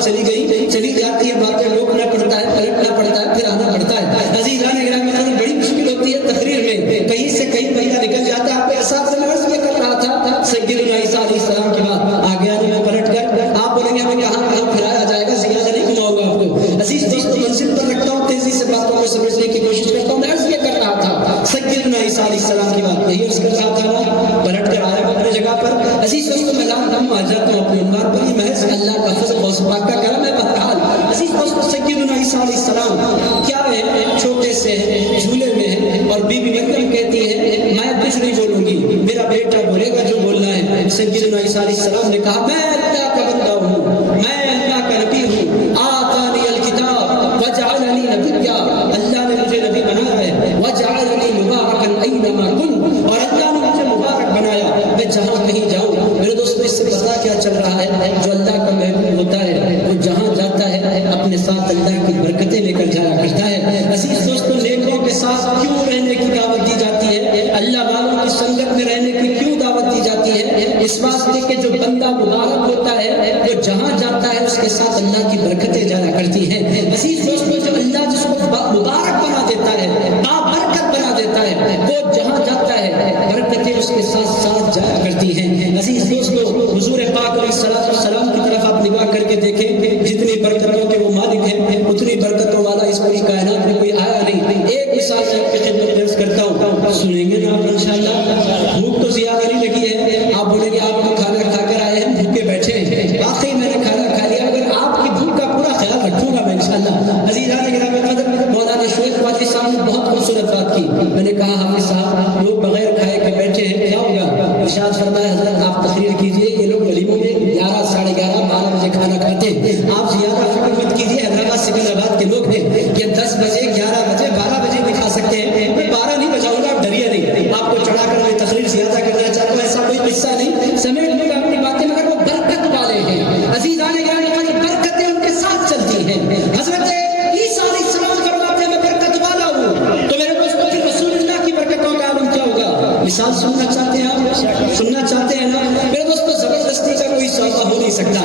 چلی گئی، چلی جاتی ہے، باتیں روکنا پڑتا ہے، پلٹنا پڑتا ہے، پھر آنا پڑتا ہے۔ عزیزان گرامی قدر بڑی مشکل ہوتی ہے تقریر میں، کہیں سے کہیں بندہ نکل جاتا ہے۔ آپ کے اساتذہ نے عرض یہ کر رہا تھا سیدنا عیسیٰ علیہ السلام کی بات، آگے آنے میں پلٹ کر آپ بولیں گے ہمیں کہاں کہاں پھرایا جائے گا، زیادہ نہیں گھماؤں گا آپ کو۔ عزیز دوستوں منزل پر رکھتا ہوں، تیزی سے باتوں کو سمجھنے کی کوشش کرتا ہوں۔ میں عرض یہ کر رہا تھا سیدنا عیسیٰ علیہ السلام کی بات، نہیں عرض کر رہا تھا، پلٹ کر آیا اپنے جگہ پر۔ عزیز دوستوں میں لام آ جاتا ہوں اپنے عنوان پر، یہ محض اللہ کا فضل و پاک کا کرم ہے۔ بہرحال عزیز دوستوں سیدنا عیسیٰ علیہ السلام کیا ہے، چھوٹے سے جھولے میں ہے، اور بی بی مریم کہتی ہے میں کچھ نہیں بولوں گی، میرا بیٹا بولے گا جو بولنا ہے۔ سیدنا عیسیٰ علیہ السلام نے کہا میں اللہ کا بندہ ہوں، میں اللہ کا نبی ہوں، آتانی الکتاب وجعلنی نبیا، اللہ نے مجھے نبی بنایا ہے، وجعلنی مبارکا اینما کنت، اور اللہ نے مجھے مبارک بنایا میں جہاں کہیں جاؤں۔ میرے دوستو اس سے پتہ کیا چل رہا ہے، جو اللہ کا محبوب ہوتا ہے وہ جہاں جاتا ہے اپنے ساتھ اللہ کی برکتیں لے کر جایا کرتا ہے۔ عزیز دوستو نیکوں کے ساتھ کیوں رہنے کی دعوت دی جاتی ہے، اللہ والوں کی سنگت میں رہنے کی کیوں دعوت دی جاتی ہے؟ اس واسطے کہ جو بندہ مبارک ہوتا ہے وہ جہاں جاتا ہے اس کے ساتھ اللہ کی برکتیں جایا کرتی ہیں۔ عزیز دوستو جو اللہ جس کو مبارک بنا دیتا ہے، بابرکت بنا دیتا ہے، وہ جہاں جاتا ہے برکتیں اس کے ساتھ ساتھ جایا کرتی ہیں۔ عزیز دوستو حضور پاک علیہ السلام کی طرف آپ نگاہ کر کے دیکھیں، جتنی برکتوں کے وہ مالک ہیں اتنی برکتوں والا اس پوری کائنات میں کوئی آیا نہیں۔ ایک مثال سے آپ کی خدمت درس کرتا ہوں، سنیں گے نا آپ انشاءاللہ۔ بھوک تو زیادہ نہیں لگی ہے، آپ بولیں گے آپ کو کھانا کھا کر آئے ہیں بھوکے بیٹھے ہیں، واقعی میں نے کھانا کھا لیا، مگر آپ کی بھوک کا پورا خیال رکھوں گا میں انشاءاللہ۔ عزیزان گرامی قدر مولانا شعیب قادری صاحب نے بہت خوبصورت بات کی، میں نے کہا حافظ صاحب لوگ بغیر کھائے کے بیٹھے ہیں کیا ہوگا؟ ارشاد فرمایا حضرت آپ تقریر کیجئے، یہ لوگ ولیموں میں 11 ساڑھے 11 12 بجے کھانا کھاتے ہیں، آپ زیادہ فکر مت کیجئے، حیدرآباد سکندرآباد کے لوگ ہیں یہ 10 بجے 11 بجے 12 بجے بھی کھا سکتے ہیں، میں 12 نہیں بجاؤں گا، آپ ڈریے نہیں، آپ کو چڑھا کر میں تقریر زیادہ کرنا چاہتا ہوں، ایسا کوئی قصہ نہیں، سمیٹ لوں گا اپنی باتیں، مگر وہ برکت والے ہیں۔ عزیزان گرامی قدر برکتیں ان کے ساتھ چلتی ہیں۔ حضرت عیسیٰ علیہ السلام فرماتے ہیں میں برکت والا ہوں، تو میرے دوستوں پھر رسول اللہ کی برکتوں کا عالم کیا ہوگا؟ مثال سننا چاہتے ہیں آپ، سننا چاہتے ہیں نا میرے دوستوں؟ زبردستی کا کوئی سودا ہو نہیں سکتا،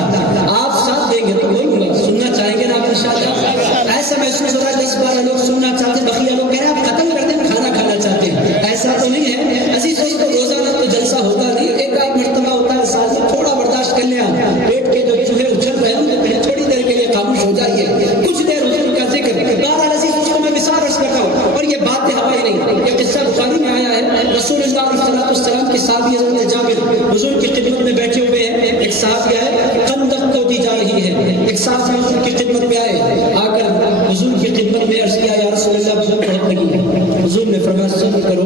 آپ ساتھ دیں گے تو بولوں گا، سننا چاہیں گے نا آپ انشاءاللہ؟ ایسا محسوس ہو رہا ہے 10-12 لوگ سننا چاہتے ہیں، بقیہ لوگ کہہ رہے ہیں آپ ختم کر دیں کھانا کھانا چاہتے ہیں، ایسا تو نہیں ہے۔ عزیز دوستو روزانہ تو جلسہ ہوتا نہیں، ایک آدھ مرتبہ ہوتا ہے سال میں، تھوڑا برداشت کر لیں آپ، پیٹ کے جو چوہے اچھل رہے ہیں تھوڑی دیر کے لیے خاموش ہو جائیے، کچھ دیر حضور کا ذکر۔ بہرحال عزیز دوستو میں مثال عرض کرتا ہوں، اور یہ بات ہوائی نہیں، یہ قصہ بخاری میں آیا ہے، رسول اللہ علیہ السلام کے صحابی حضرت جابر حضور کی خدمت میں بیٹھے ہوئے ہیں، ایک صحابی آئے خندق کو دی جا رہی ہے، ایک صحابی حضور کی خدمت میں آئے، آ کر حضور کی خدمت میں عرض کیا یا رسول اللہ بہت لگی ہے، حضور نے فرمایا صبر کرو،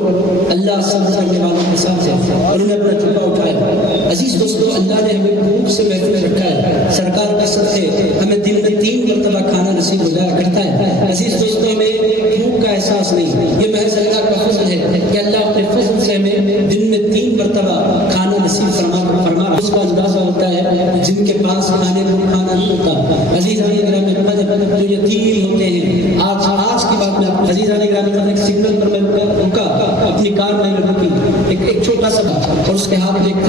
اللہ صبر کرنے والوں کے ساتھ ہے، انہوں نے اپنا جبہ اٹھایا۔ عزیز دوستو اللہ نے ہمیں بھوک سے محفوظ رکھا ہے، سرکار کے صدقے ہمیں دن میں 3 مرتبہ کھانا نصیب ہو جایا کرتا ہے۔ عزیز دوستو ہمیں بھوک کا احساس نہیں، یہ محض اللہ کا فضل ہے کہ اللہ اپنے فضل سے ہمیں دن میں 3 مرتبہ کھانا نصیب فرما اس کا اندازہ ہوتا ہے جن کے پاس کھانے کو کھانا نہیں ہوتا۔ عزیزان گرامی قدر جو یتیم ہوتے ہیں، آج کی بات میں عزیزان گرامی قدر ایک سگنل پر میں رکا، اپنی کار میں رکی، ایک چھوٹا سا اور اس کے ہاتھ میں ایک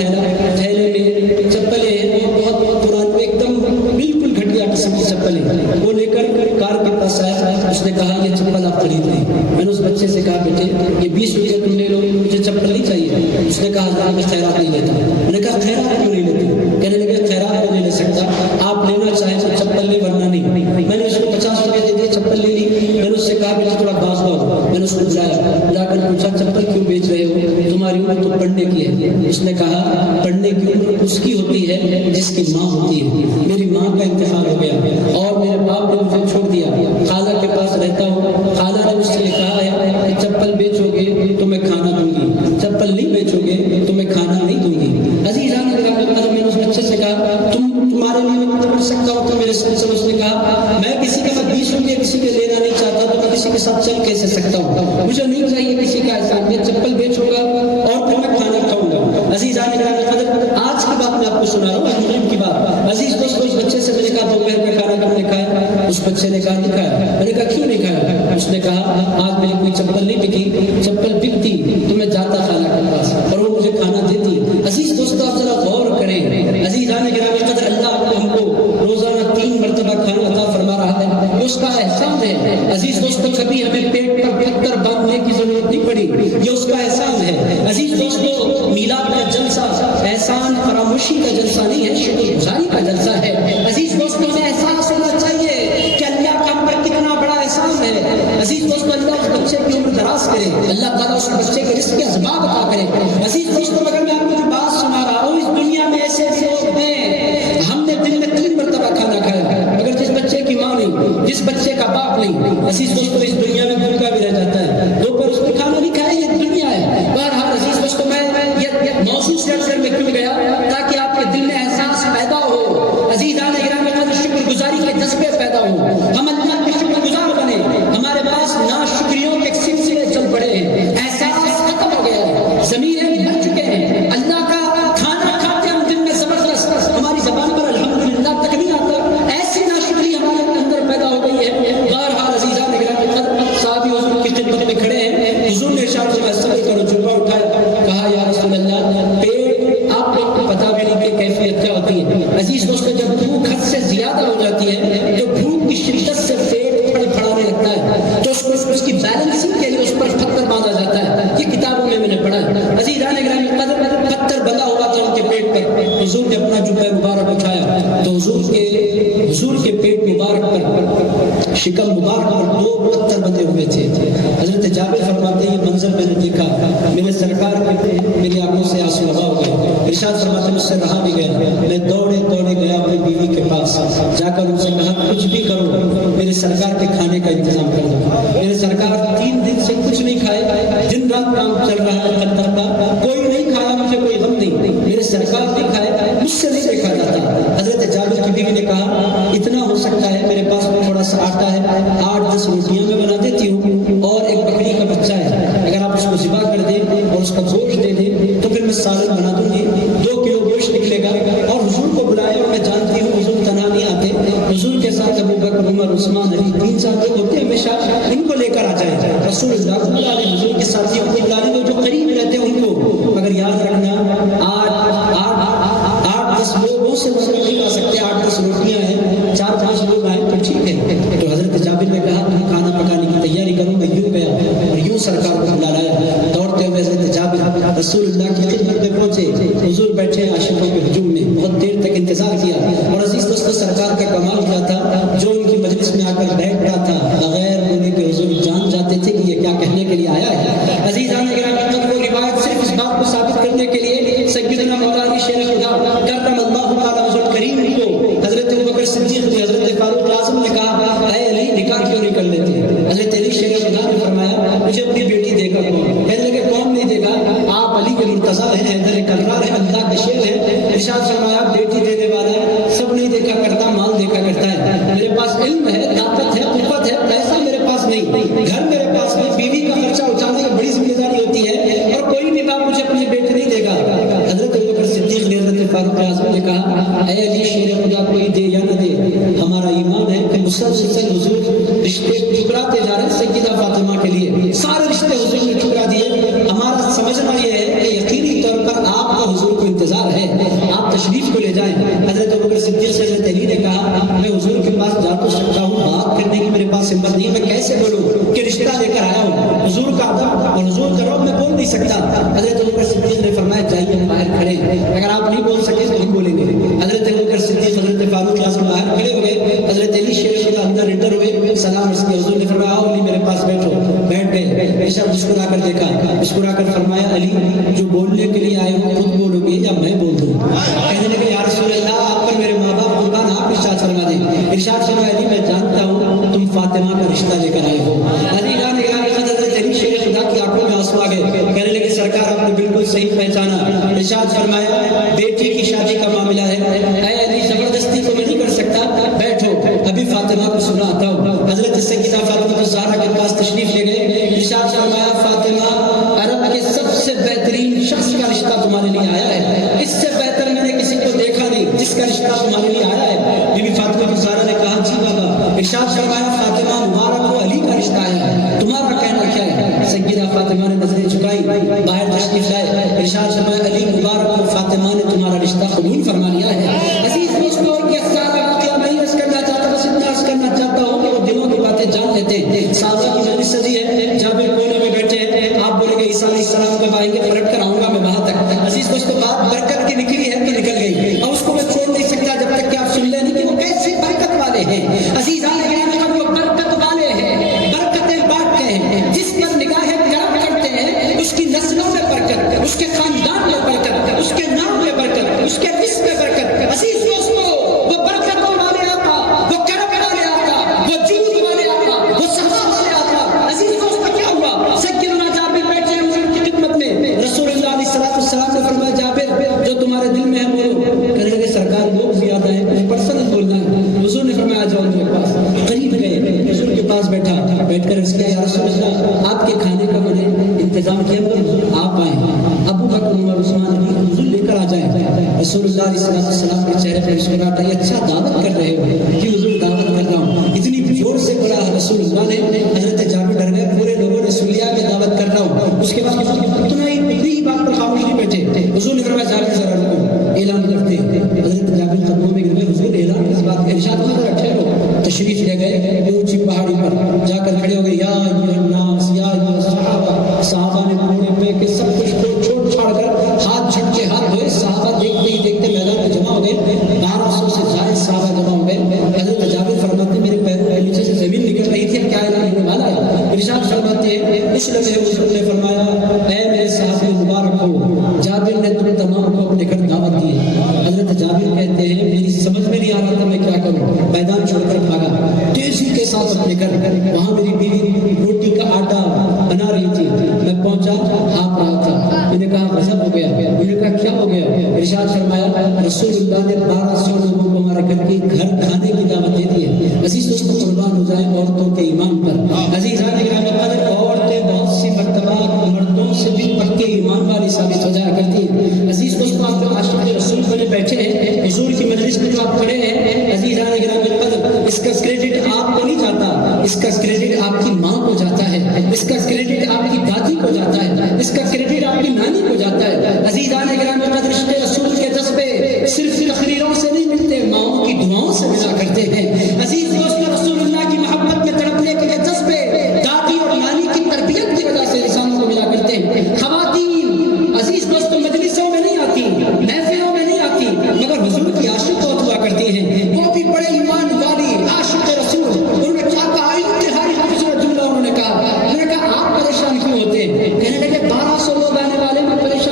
تھیلے میں چپلیں ہیں، بہت پرانی ایک دم بالکل گھٹیا قسم کی چپلیں، وہ لے کر کار کے پاس آیا، اس نے کہا یہ چپل آپ خرید لیں۔ میں نے اس بچے سے کہا بیٹے یہ 20 روپئے تم لے لو، مجھے چپل نہیں چاہیے۔ اس نے کہا حضرت میں خیرات نہیں لیتا۔ میں نے کہا خیرات کیوں نہیں لیتے؟ کہنے لگے خیرات میں نہیں لے سکتا، آپ لینا چاہیں تو چپل لے ورنہ نہیں۔ میں نے اس کو 50 روپئے دے دیے، چپل لے لی۔ میں نے اس سے کہا بیٹا تھوڑا باز ہو، میں نے اس کو بلا کر پوچھا چپل کیوں بیچ رہے ہو؟ تمہاری عمر تو پڑھنے کی ہے۔ اس نے کہا پڑھنے کی عمر اس کی ہوتی ہے جس کی ماں ہوتی ہے، میری ماں کا انتقال ہو گیا اور میرے باپ نے مجھے چھوڑ دیا، خالہ کے پاس رہتا ہوں، خالہ نے مجھ سے کہا ہے کہ چپل بیچو گے تو میں کھانا دوں گی، چپل نہیں بیچو گے تو میں کھانا نہیں دوں گی۔ عزیزان گرامی قدر میں نے اس بچے سے کہا تمہارے لیے میں کر سکتا ہوں تو میرے ساتھ چلو۔ اس نے کہا میں کسی کا 20 روپئے کسی کے لینا نہیں چاہتا تو میں کسی کے ساتھ چل کیسے سکتا ہوں؟ مجھے نہیں چاہیے کسی کا احسان، میں چپل بیچوں گا اور پھر میں کھانا کھاؤں گا۔ عزیزان گرامی قدر آج کی بات میں آپ کو سنا رہا ہوں، مغرب کی بات۔ عزیز دوستو اس بچے سے میں نے کہا دوپہر کا کھانا کب نے کھایا؟ اس بچے نے کہا نہیں کھایا۔ میں نے کہا کیوں نہیں کھایا؟ اس نے کہا آج میری کوئی چپل نہیں بکی، چپل بکتی تو میں جاتا خالہ کے پاس اور وہ مجھے کھانا دیتی۔ عزیز دوستو آپ ذرا غور کریں، عزیزان گرامی قدر اللہ ہم کو روزانہ 3 مرتبہ اس کا احسان ہے۔ عزیز دوستوں کبھی ہمیں پیٹ پر پتھر باندھنے کی ضرورت نہیں پڑی، یہ اس کا احسان ہے۔ عزیز دوستوں میلاد کا جلسہ احسان فراموشی کا جلسہ نہیں ہے، شکر گزاری کا جلسہ ہے۔ عزیز دوستوں ہمیں احساس ہونا چاہیے کہ اللہ کا ہم پر کتنا بڑا احسان ہے۔ عزیز دوستوں اللہ اس بچے کی عمر دراز کرے، اللہ تعالیٰ اس بچے کے رزق کے اسباب عطا کرے۔ عزیز دوستوں اگر میں آپ کو جو بات سنا رہا ہوں، اس دنیا میں ایسے لوگ ہیں، ہم نے دن میں 3 مرتبہ کھانا کھایا، مگر جس بچے کی ماں نہیں، جس بچے کا باپ نہیں، عزیز دوستوں اس دنیا میں بھوکا بھی رہ جاتا ہے، دوپہر اس کو کھانا نہیں کھایا، یہ دنیا ہے۔ بہرحال عزیز دوستوں میں یہ موضوع سے اکثر میں کیوں گیا تاکہ آپ کے دل میں احساس پیدا ہو، عزیزان گرامی قدر شکر گزاری کے جذبے پیدا ہو، ہم اللہ کے شکر گزار بنے، ہمارے پاس ناشکریوں کے سلسلے چل پڑے ہیں، احساس ختم ہو گیا ہے، ضمیریں مر چکے ہیں، اللہ کا کھانا کھاتے ہم دن میں زبردست ہماری زبان پر الحمدللہ تک نہیں آتا، ایسی ناشکری ہمارے اندر پیدا ہو گئی ہے۔ بہرحال عزیزان گرامی قدر صحابی حضور کی خدمت میں کھڑے ہیں، حضور نے ارشاد فرمایا صبر کرو، جبہ اٹھایا، کہا یا رسول اللہ پیٹ آپ لوگ کو پتا بھی نہیں کہ کیفیت کیا ہوتی ہے۔ عزیز دوستوں جب بھوک حد سے زیادہ ہو جاتی ہے تو بھوک کی شدت سے پیٹ پھڑانے لگتا ہے، تو اس کی بیلنسنگ کے لیے اس پر پتھر باندھا جاتا ہے، یہ کتابوں میں نے پڑھا ہے۔ عزیزان گرامی قدر پتھر بندھا ہوا تھا ان کے پیٹ پر، حضور نے اپنا جبہ مبارک اٹھایا تو حضور کے پیٹ مبارک پر شکم مبارک پر 2 پتھر بندھے ہوئے تھے۔ حضرت جابر فرماتے ہیں یہ منظر میں نے دیکھا، میرے سرکار کے میری آنکھوں سے آنسو لگا ہو گئے، ارشاد فرماتے مجھ سے رہا نہیں گیا، میں دوڑے گیا اپنی بیوی کے پاس، جا کر ان سے کہا کچھ بھی کرو میرے سرکار کے کھانے کا انتظام کر دو۔ میرے سرکار 3 دن سے کچھ نہیں کھائے، دن رات کام چل رہا ہے قدر کا، کوئی نہیں کھایا، مجھے کوئی غم نہیں، میرے سرکار نہیں کھائے، مجھ سے نہیں دیکھا جاتا۔ حضرت جابر کی بیوی نے کہا اتنا ہو سکتا ہے میرے پاس تھوڑا سا آٹا ہے، 8-10 روٹیاں میں بنا دیتی ہوں، اور ایک بکری کا بچہ ہے، اگر آپ اس کو ذبح کر دیں اور اس کا گوشت دے دیں تو پھر میں سالن بنا دوں گی، 2 کلو گوشت نکلے گا۔ اور حضور کو بلایا، اور میں جانتی ہوں حضور تنہا نہیں آتے، حضور کے ساتھ ابو بکر، عمر، عثمان، علی 3 سال لوگ ہوتے ہیں، ہمیشہ ان کو لے کر آ جائے۔ رسول اللہ علیہ حضور کے ساتھی اپنی بلا لیں جو قریب رہتے ہیں ان کو، مگر یاد رکھنا 8-10 لوگوں سے مطلب نہیں کھا سکتے، 8-10 روٹیاں ہیں، 4-5 لوگ آئے تو ٹھیک ہے۔ تو حضرت جابر نے کہا تم کھانا پکانے کی تیاری کرو، میں یوں گیا اور یوں سرکار کو بلا لایا، دوڑتے ہوئے حضرت جابر رسول اللہ کی خدمت میں پہنچے، حضور بیٹھے عاشقوں کے ہجوم میں، بہت دیر تک انتظار کیا، اور عزیز دوستوں سرکار کا کمال کیا تھا، جو ان کی مجلس میں آ کر بیٹھتا تھا بغیر بولے کہ حضور جان جاتے تھے کہ یہ کیا کہنے کے لیے آیا ہے۔ عزیزان گرامی وہ روایت صرف اس بات کو ثابت کرنے کے لیے سیدنا مولانا شیر خدا کرم اللہ تعالیٰ حضور کریم کو حضرت ابوبکر صدیق نے، حضرت فاروق اعظم نے کہا اے علی نکاح کیوں نہیں کر لیتے؟ حضرت علی شیر خدا نے فرمایا مجھے اپنی بیٹی دے گا کون؟ کہنے لگے کون نہیں دے گا؟ آپ علی کے مرتضیٰ ہیں، حیدر کرار ہے، اللہ کے شیر ہے۔ ارشاد فرمایا بیٹی دینے والا سب نہیں دیکھا کرتا، مال دیکھا کرتا ہے، میرے پاس علم ہے، طاقت ہے، قوت ہے، پیسہ میرے پاس نہیں، گھر میرے پاس نہیں، بیوی کا خرچہ اٹھانا یہ بڑی ذمہ داری ہوتی ہے، اور کوئی بھی باپ مجھے اپنی بیٹی نہیں دے گا۔ حضرت ابوبکر صدیق نے حضرت فاروق اعظم نے کہا اے علی شیر خدا کوئی دے یا نہ دے، ہمارا ایمان ہے کہ مسلسل حضور رشتے ٹھکراتے جا رہے ہیں سیدہ فاطمہ کے لیے، سارے رشتے حضور نے ٹھکرا دیے، ہمارا سمجھنا یہ ہے کہ یقینی طور پر آپ کا حضور کو انتظار ہے، آپ تشریف کو لے جائیں۔ حضرت ابوبکر صدیق سے حضرت علی نے کہا میں حضور کے پاس جا تو سکتا ہوں، بات کرنے کی میرے پاس ہمت نہیں، میں کیسے بولوں کہ رشتہ لے کر آیا ہوں، حضور کا ادب اور حضور کا روب میں بول نہیں سکتا۔ حضرت ابوبکر صدیق نے فرمایا جائیے ہم باہر کھڑے ہیں، اگر آپ نہیں بول سکے تو ہم بولیں گے۔ حضرت ابوبکر صدیق حضرت فاروق اعظم باہر کھڑے ہوئے، حضرت علی شیر خدا اندر انٹر ہوئے، سلام عرض کیا، حضور نے فرمایا آؤ علی میرے پاس بیٹھو، بیٹھ گئے، ایسا مسکرا کر دیکھا، مسکرا کر فرمایا علی جو بولنے کے لیے آئے ہو خود بولو گے یا میں بول دوں؟ کہنے لگے یا رسول اللہ آپ پر میرے ماں باپ قربان، آپ ارشاد فرما دیں۔ ارشاد فرمایا علی میں جانتا ہوں تم فاطمہ کا رشتہ لے کر آئے ہو۔ علی جان حضرت علی شیر خدا کی آنکھوں میں آنسو آ گئے، کہنے لگے سرکار آپ نے بالکل صحیح پہچانا۔ ارشاد فرمایا بیٹی کی شادی کا معاملہ ہے، اے علی زبردستی کو میں نہیں کر سکتا، بیٹھو ابھی فاطمہ کو سنا آتا ہوں۔ حضرت سیدہ فاطمہ الزہرا کے پاس تشریف لے گئے، ارشاد فرمایا فاطمہ عرب کے سب سے بہترین شخص کا رشتہ تمہارے لیے آیا ہے، اس سے بہتر میں نے کسی کو دیکھا نہیں جس کا رشتہ تمہارے لیے آیا ہے۔ بی بی فاطمہ الزہرا نے کہا جی بابا۔ ارشاد فرمایا فاطمہ مبارک ہو علی کا رشتہ ہے، تمہارا کہنا کیا ہے؟ سیدہ فاطمہ نے نظریں جھکائی، باہر تشریف لائے، ارشاد فرمایا علی مبارک ہو فاطمہ نے تمہارا رشتہ قبول فرما لیا ہے۔ عزیز دوستوں کے ساتھ میں نہیں عرض کرنا چاہتا، بس اتنا عرض کرنا چاہتا ہوں کہ وہ دلوں والے ہیں، عزیزان گرامی وہ برکت والے ہیں، برکتیں بانٹتے ہیں، جس پر نگاہیں کرم کرتے ہیں اس کی نسلوں میں برکت، اس کے خاندان میں برکت، اس کے نام میں برکت، اس کے رزق میں برکت۔ عزیز دوستو، وہ برکتوں والے آقا، وہ کرم والے آقا، وہ جود والے آقا، وہ صفا والے آقا۔ عزیز دوستو، کیا ہوا؟ سیدنا جابر بیٹھے ہیں حضور کی خدمت میں، رسول اللہ علیہ السلام نے فرمایا جابر جو تمہارے دل میں ہے بولو۔ کہنے لگے سرکار لوگ زیادہ ہیں، کچھ پرسنل بولنا ہے۔ حضور نے فرمایا آ جاؤ میرے پاس۔ قریب گئے، حضور کے پاس بیٹھ کر اس کیا یا رسول اللہ آپ کے کھانے کا میں نے انتظام کیا، آپ آئیں، ابو بکر عمر عثمان علی حضور لے کر آ جائیں۔ رسول اللہ علیہ السلام کے چہرے پر مسکراہٹ آئی، اچھا دعوت کر رہے ہو کہ حضور دعوت کر رہا ہوں۔ اتنی زور سے بولا رسول اللہ نے، حضرت جابر ڈر گئے، پورے لوگوں نے سن لیا کہ دعوت کر رہا ہوں۔ اس کے بعد اتنی ہی بات پر خاموش نہیں بیٹھے، حضور نے فرمایا جابر ذرا رکو، اعلان کرتے۔ حضرت جابر قدموں میں گر گئے، حضور اعلان کس بات کا؟ ارشاد میں ذرا ٹھہرو۔ تشریف لے گئے اونچی پہاڑی پر، جا کر کھڑے ہو گئے، یا ایھا الناس، یا ایھا الصحابہ۔ صحابہ نے پورے پہ کے سب کچھ چھوڑ چھاڑ کر ہاتھ جھٹ کے ہاتھ دھوئے۔ صحابہ دیکھتے ہی دیکھتے میدان میں جمع ہو گئے، 1200 سے زائد صحابہ جمع ہو گئے۔ حضرت جابر فرماتے میرے پیروں کے نیچے سے زمین نکل رہی تھی، کیا اعلان ہونے والا ہے؟ ارشاد فرماتے ہیں اس لمحے حضور نے فرمایا اے میرے صحابی مبارک ہو، جابر نے تم تمام کو اپنے گھر دعوت دی۔ حضرت جابر کہتے ہیں میری سمجھ میں نہیں آ رہا تھا میں کیا کروں، میدان چھوڑ کر بھاگا تیزی کے ساتھ اپنے گھر۔ وہاں میری بیوی روٹی کا آٹا بنا رہی تھی، میں پہنچا ہانپ رہا تھا، میں نے کہا غضب ہو گیا۔ میں نے کہا کیا ہو گیا؟ ارشاد فرمایا رسول اللہ نے 1200 لوگوں کو ہمارے گھر کی گھر کھانے کی دعوت دے دی ہے۔ عزیز دوستوں قربان ہو جائیں عورتوں کے ایمان پر۔ عزیزان گرامی قدر عورتیں بہت سی مرتبہ مردوں سے بھی پکے ایمان والی ثابت ہو جایا کرتی ہیں۔ عزیز دوستوں آپ جو عاشق رسول بنے بیٹھے ہیں، حضور کی مجلس میں جو آپ کھڑے ہیں، عزیزان گرامی قدر اس کا کریڈٹ آپ کو نہیں جاتا، اس کا کریڈٹ آپ کی ماں کو جاتا ہے، اس کا کریڈٹ آپ کی دادی کو جاتا ہے، اس کا کریڈٹ آپ کی نانی کو جاتا ہے۔ عزیزان گرامی قدر رشتے رسول کے جذبے صرف تقریروں سے نہیں ملتے، ماؤں کی دعاؤں سے ملا کرتے ہیں۔ عزیز دوستوں رسول اللہ کی محبت میں تڑپنے کے یہ جذبے دادی اور نانی کی تربیت کی وجہ سے انسانوں کو ملا کرتے ہیں۔ خواتین عزیز دوستوں مجلسوں میں نہیں آتی، محفلوں میں نہیں آتی، مگر حضور کی عاشق بہت ہوا کرتی ہیں، وہ بھی بڑے ایمان والی عاشق رسول۔ انہوں نے کیا کہا؟ انتہائی خوبصورت جملہ انہوں نے کہا۔ آپ پریشان کیوں ہوتے ہیں؟ کہنے لگے 1200 لوگ آنے والے، میں پریشان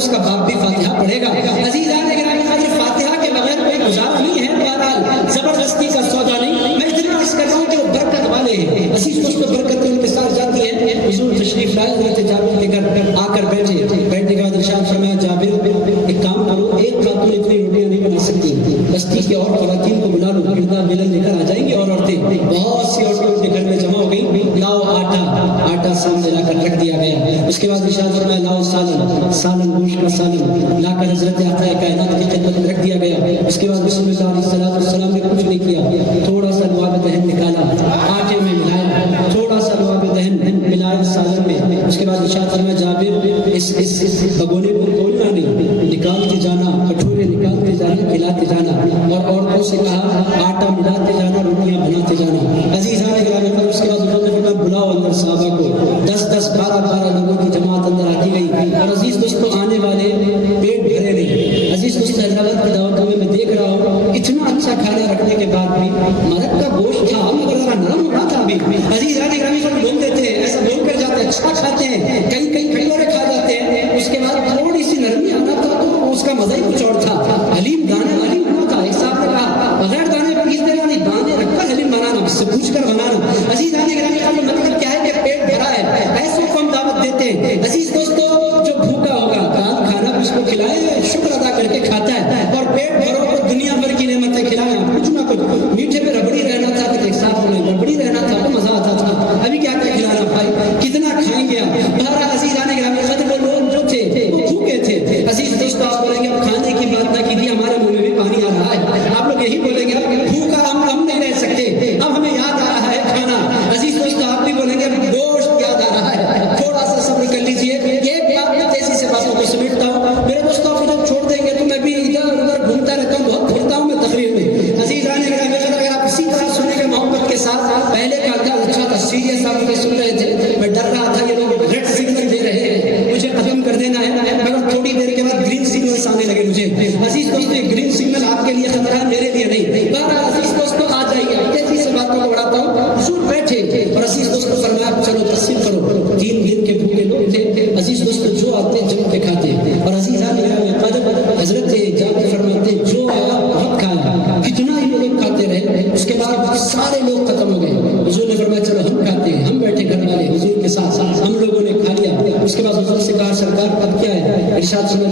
اس کا باپ بھی فاتحہ پڑھے گا. عزیزان گرامی قدر فاتحہ کے بغیر کوئی گزارا نہیں ہے. بہرحال زبردستی کا سودا نہیں. میں اتنا عرض کر رہا ہوں کہ وہ برکت والے ہیں. عزیز دوستوں برکتیں ان کے ساتھ جاتی ہیں. حضور تشریف لائے حضرت جابر کے گھر آ کر بیٹھے. بیٹھنے کے بعد ارشاد فرمایا جابر ایک کام کرو, ایک خاتون اتنی روٹیاں نہیں بنا سکتی, بستی کی اور خواتین کو بلا لو, گردہ بیلن لے کر آ جائیں گی. اور عورتیں بہت سی عورتیں ان کے گھر میں جمع ہو گئی. لاؤ آٹا سامنے لا کر رکھ دیا گیا. اس کے بعد ارشاد فرمایا لاؤ سالن گوشت کا سالن لا کر حضرت آقا کائنات کی خدمت میں رکھ دیا گیا. اس کے بعد بسم اللہ علیہ السلام نے کچھ نہیں کیا, تھوڑا سا لعاب دہن نکالا, آٹے میں ملایا, تھوڑا سا لعاب دہن ملایا سالن میں. اس کے بعد ارشاد فرمایا جابر اس بگونے کو کھولنا نہیں, نکالتے جانا, کٹورے نکالتے جانا, کھلاتے جانا. اور عورتوں سے کہا آٹا ملاتے جانا, روٹیاں بناتے جانا. عزیزان گرامی اس کے بعد انہوں نے فرمایا بلاؤ اندر صحابہ کو. 10 12 لوگوں کی جماعت اندر آتی گئی. اور عزیز دوستوں آنے والے پیٹ بھرے نہیں. عزیز دوستوں حیدرآباد کی دعوتوں میں دیکھ رہا ہوں اتنا اچھا کھانا رکھنے کے بعد بھی مرغ کا گوشت تھا مگر ذرا نرم ہونا تھا. عزیزان گرامی سب بول دیتے ہیں, ایسا بول کر جاتے ہیں, اچھا کھاتے ہیں, کئی کھڑے کھا جاتے ہیں. اس کے بعد تھوڑی سی نرمی آنا تھا تو اس کا مزہ ہی کچھ اور تھا. حلیم دانے حلیم ہونا تھا. ایک صاحب نے کہا بغیر دانے پیس دینا نہیں, دانے رکھ کر حلیم بنانا, اس سے پوچھ کر بنانا. عزیزان گرامی کا مطلب کیا ہے کہ پیٹ بھرا ہے, ایسوں کو ہم دعوت دیتے ہیں. عزیز دوستو جو بھوکا ہوگا دال کھانا اس کو کھلائے, شکر ادا کر کے کھاتا ہے. اور پیٹ بھرو کو دنیا بھر کی نعمتیں کھلائیں. کچھ نہ کچھ میٹھے میں ربڑی رہنا تھا تو ایک ساتھ میں ربڑی رہنا تھا تو مزہ آتا تھا. ابھی کیا کھلانا بھائی, کتنا کھائیں گے. بہرحال عزیزان گرامی قدر وہ لوگ جو تھے وہ بھوکے تھے. عزیز دوستو آپ بولیں گے اب کھانے کی بات نہ کیجیے, ہمارے منہ میں بھی پانی آ رہا ہے. آپ لوگ یہی بولیں گے اب بھوکا ہم نہیں رہ سکتے, اب ہمیں یاد آ رہا ہے کھانا. عزیز دوستو آپ بھی بولیں گے اب گوشت یاد آ رہا ہے. تھوڑا سا صبر کر لیجیے. ایک بات میں تیزی سے باتوں کو سمیٹتا ہوں. میرے دوستوں آپ مجھے چھوڑ دیں گے تو میں بھی ادھر ادھر گھومتا رہتا ہوں, بہت پھرتا ہوں میں تقریر میں. عزیزان گرامی اگر آپ اسی طرح سننے کے محبت کے ساتھ, پہلے کا انداز اچھا تھا, سیریس آپ کے سن رہے تھے, میں ڈر رہا تھا یہ لوگ ریڈ سگنل دے رہے ہیں, مجھے ختم کر دینا ہے, مگر تھوڑی دیر کے بعد گرین سگنل آنے لگے مجھے. عزیز دوستو یہ گرین سگنل آپ کے لیے خطرہ ہے, میرے لیے نہیں. بہرحال عزیز دوستو آ جائیے, تیزی سے باتوں کو بڑھاتا ہوں. حضور بیٹھے اور عزیز دوستو فرمایا چلو تقسیم کرو. 3 دن کے بھوکے لوگ تھے. عزیز دوستو جو آتے جم کے کھاتے. اور عزیزان گرامی قدر حضرت جابر فرماتے جو آیا بہت کھایا, کتنا ہی لوگ کھاتے رہے. اس کے بعد سارے لوگ ختم ہو گئے. حضور نے فرمایا چلو ہم کھاتے ہیں. ہم بیٹھے گھر والے حضور کے ساتھ, ہم لوگوں نے کھا لیا. اس کے بعد حضور سے کہا سرکار اب کیا ہے. ارشاد سنا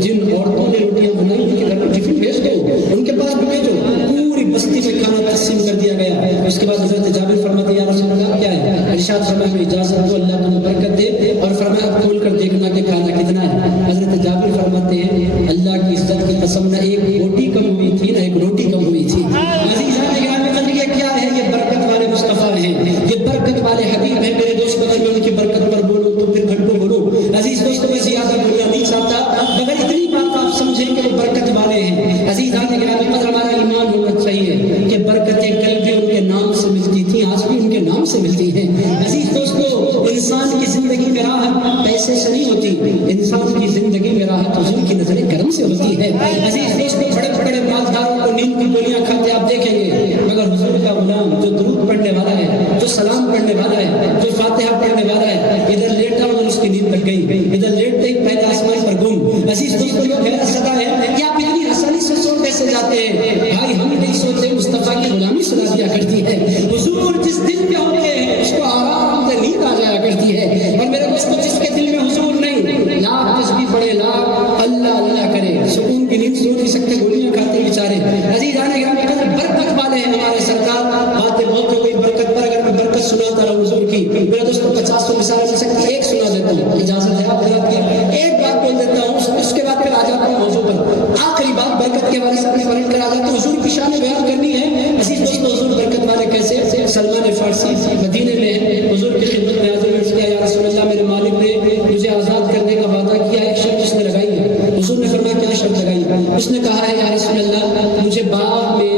جن عورتوں نے روٹیاں بنائی ان کے گھر میں ٹفن بھیج دو, ان کے پاس بھیجو. پوری بستی میں کھانا تقسیم کر دیا گیا. اس کے بعد حضرت جابر فرماتے یا رسول اللہ کیا ہے. ارشاد فرمایا میں اجازت دو, اللہ تمہیں برکت دے. اور فرمایا اب کھول کر دیکھنا کہ کھانا کتنا ہے. حضرت جابر فرماتے ہیں اللہ کی عزت کی قسم نہ ایک روٹی کم ہوئی تھی نہ ایک روٹی کم ہوئی تھی. عزیزان گرامی یہ کیا ہے, یہ برکت والے مصطفیٰ ہیں, یہ برکت والے حبیب ہیں. میرے دوست اگر میں ان کی برکت پر بولوں تو پھر گھنٹوں بولوں. عزیز دوستوں میں زیادہ بولنا نہیں چاہتا, مگر اتنی بات آپ سمجھیں کہ وہ برکت والے ہیں. عزیزان گرامی قدر ہمارا ایمان ہونا چاہیے کہ برکتیں کل بھی ان کے نام سے ملتی تھیں, آج بھی ان کے نام سے ملتی ہیں. عزیز دوستوں انسان کی زندگی میں راحت پیسے سے نہیں ہوتی, انسان کی زندگی میں راحت حضور کی نظر کرم سے ہوتی ہے. عزیز دوستوں بڑے بڑے مالداروں کو نیند کی گولیاں کھاتے آپ دیکھیں گے, مگر حضور کا غلام جو درود پڑھنے والا ہے, جو سلام پڑھنے والا ہے, جو فاتحہ پڑھنے والا ہے, ادھر لیٹا اور اس کی نیند لگ گئی, ادھر لیٹتے ہی پہلے آسمان پر گم. عزیز دوستوں لوگ غیر صدا ہے کہ آپ اتنی آسانی سے سو کیسے جاتے ہیں. بھائی ہم نہیں سوتے, مصطفیٰ کی غلامی سنا دیا کرتی ہے. حضور جس دل میں ہوتے ہیں اس کو آرام سے نیند آ جایا کرتی ہے. اور میرے دوستوں جس کے دل میں حضور نہیں, لاکھ تسبیح پڑھے, لاکھ اللہ اللہ کرے, سکون کی نیند سو نہیں سکتے, گولیاں کھاتے بیچارے. عزیزان گرامی برکت والے ہیں ہمارے سرکار. باتیں بہت ہو گئی برکت پر, اگر میں برکت سناتا رہا حضور کی میرے دوستوں 50 مثالیں مل سکتی, ایک سنا دیتا ہوں, اجازت ہے آپ حضرات کی, ایک بات بول دیتا ہوں. اس کے بعد پھر آ جاتا ہوں موضوع پر. آخری بات برکت کے بارے میں پلٹ کر آ جاتا ہوں. حضور کی شان بیان کرنی ہے. عزیز دوستوں حضور برکت والے کیسے. سلمان فارسی مدینے میں حضور کی خدمت میں حاضر عرض کیا یا رسول اللہ میرے مالک نے مجھے آزاد کرنے کا وعدہ کیا, ایک شرط اس نے لگائی ہے. حضور نے فرمایا کیا شرط لگائی. اس نے کہا ہے یا رسول اللہ مجھے باغ میں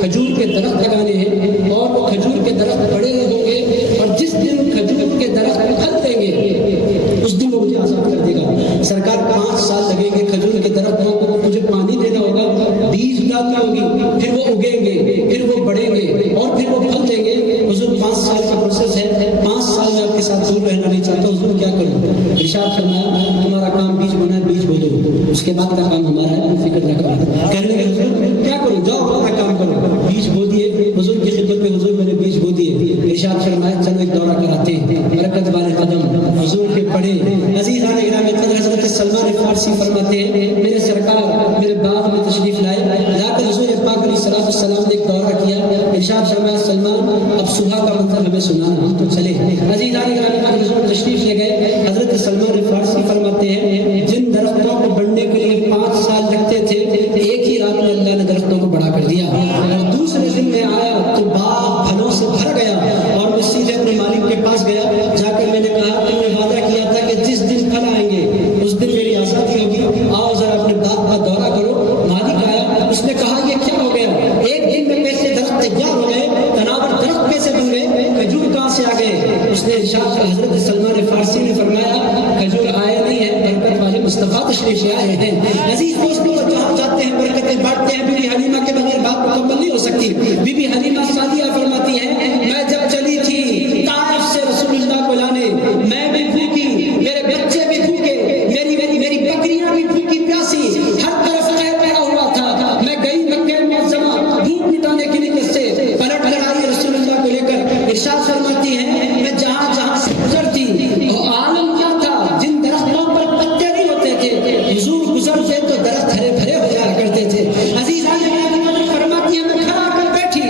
کھجور کے درخت لگانے ہیں, اور وہ کھجور کے درخت بڑے ہوں گے, اور جس دن کھجور کے درخت پھل دیں گے اس دن وہ مجھے آزاد کر دے گا. سرکار 5 سال لگیں گے کھجور کے درختوں کو, مجھے پانی دینا ہوگا, بیج ڈالنی ہوگی, پھر وہ اگیں گے, پھر وہ بڑھیں گے, اور پھر وہ پھل دیں گے. حضور 5 سال کا پروسیس ہے, 5 سال میں آپ کے ساتھ دور رہنا نہیں چاہتا. حضور کیا کروں. ارشاد فرمایا تمہارا کام بیج بونا ہے, بیج بو اس کے بعد کا کام ہمارا ہے، فکر نہ کرو۔ کہنے لگے حضور کیا کروں؟ جاؤ اپنا کام کرو۔ بیج بو دیے حضور کی خدمت میں، حضور میں نے بیج بو دیے۔ ارشاد فرمایا چلو ایک دورہ کراتے ہیں، برکت والے قدم حضور کے پڑے۔ عزیزان گرامی قدر حضرت سلمان فارسی فرماتے ہیں میرے سرکار میرے باغ میں تشریف لائے، لا کر حضور پاک علیہ السلام نے ایک دورہ کیا۔ ارشاد فرمایا سلمان اب صبح کا منظر ہمیں سنانا، ہم تو چلے۔ عزیزان گرامی قدر حضور تشریف لے گئے۔ حضرت سلمان فارسی فرماتے ہیں جن درختوں کو بڑھنے کے لیے 5 سال لگتے تھے، ایک ہی رات میں اللہ نے درختوں کو بڑا کر دیا، اور دوسرے دن میں آیا تو باغ پھلوں سے بھر گیا، اور میں سیدھے اپنے مالک کے پاس گیا، جا کر میں نے کہا تم نے وعدہ کیا تھا کہ جس دن پھل آئیں گے اس دن میری آزادی ہوگی، آؤ ذرا اپنے باغ کا دورہ کرو۔ مالک آیا، اس نے کہا یہ کیا ہو گیا؟ ایک دن میں کیسے درخت تیار ہو گئے، تناور درخت کیسے بن گئے، کھجور کہاں سے آ گئے؟ اس نے ارشاد حضرت سلمان فارسی نے فرمایا کھجور آئے نہیں ہے، برکت والے مصطفیٰ تشریف لے آئے ہیں۔ عزیز دوستوں جہاں جاتے ہیں برکتیں بانٹتے ہیں۔ بی بی حلیمہ کے بغیر بات مکمل نہیں ہو سکتی۔ بی بی حلیمہ سعدیہ فرماتی ہیں میں جب چلی تھی طائف سے رسول اللہ کو لانے، میں بھی بھوکی، میرے بچے بھی بھوکے، میری بکریاں بھی بھوکی پیاسی، ہر طرف قہر پڑا ہوا تھا۔ میں گئی مکہ معظمہ بھوک مٹانے کے لیے سے پلٹ کر آئی رسول اللہ کو لے کر۔ ارشاد فرماتی ہیں میں جہاں جہاں سے گزرتی عالم کیا تھا، جن درختوں پر پتے نہیں ہوتے تھے حضور گزرتے تو درخت ہرے بھرے ہو جایا کرتے تھے۔ عزیز فرماتی ہیں میں کھڑا کر بیٹھی،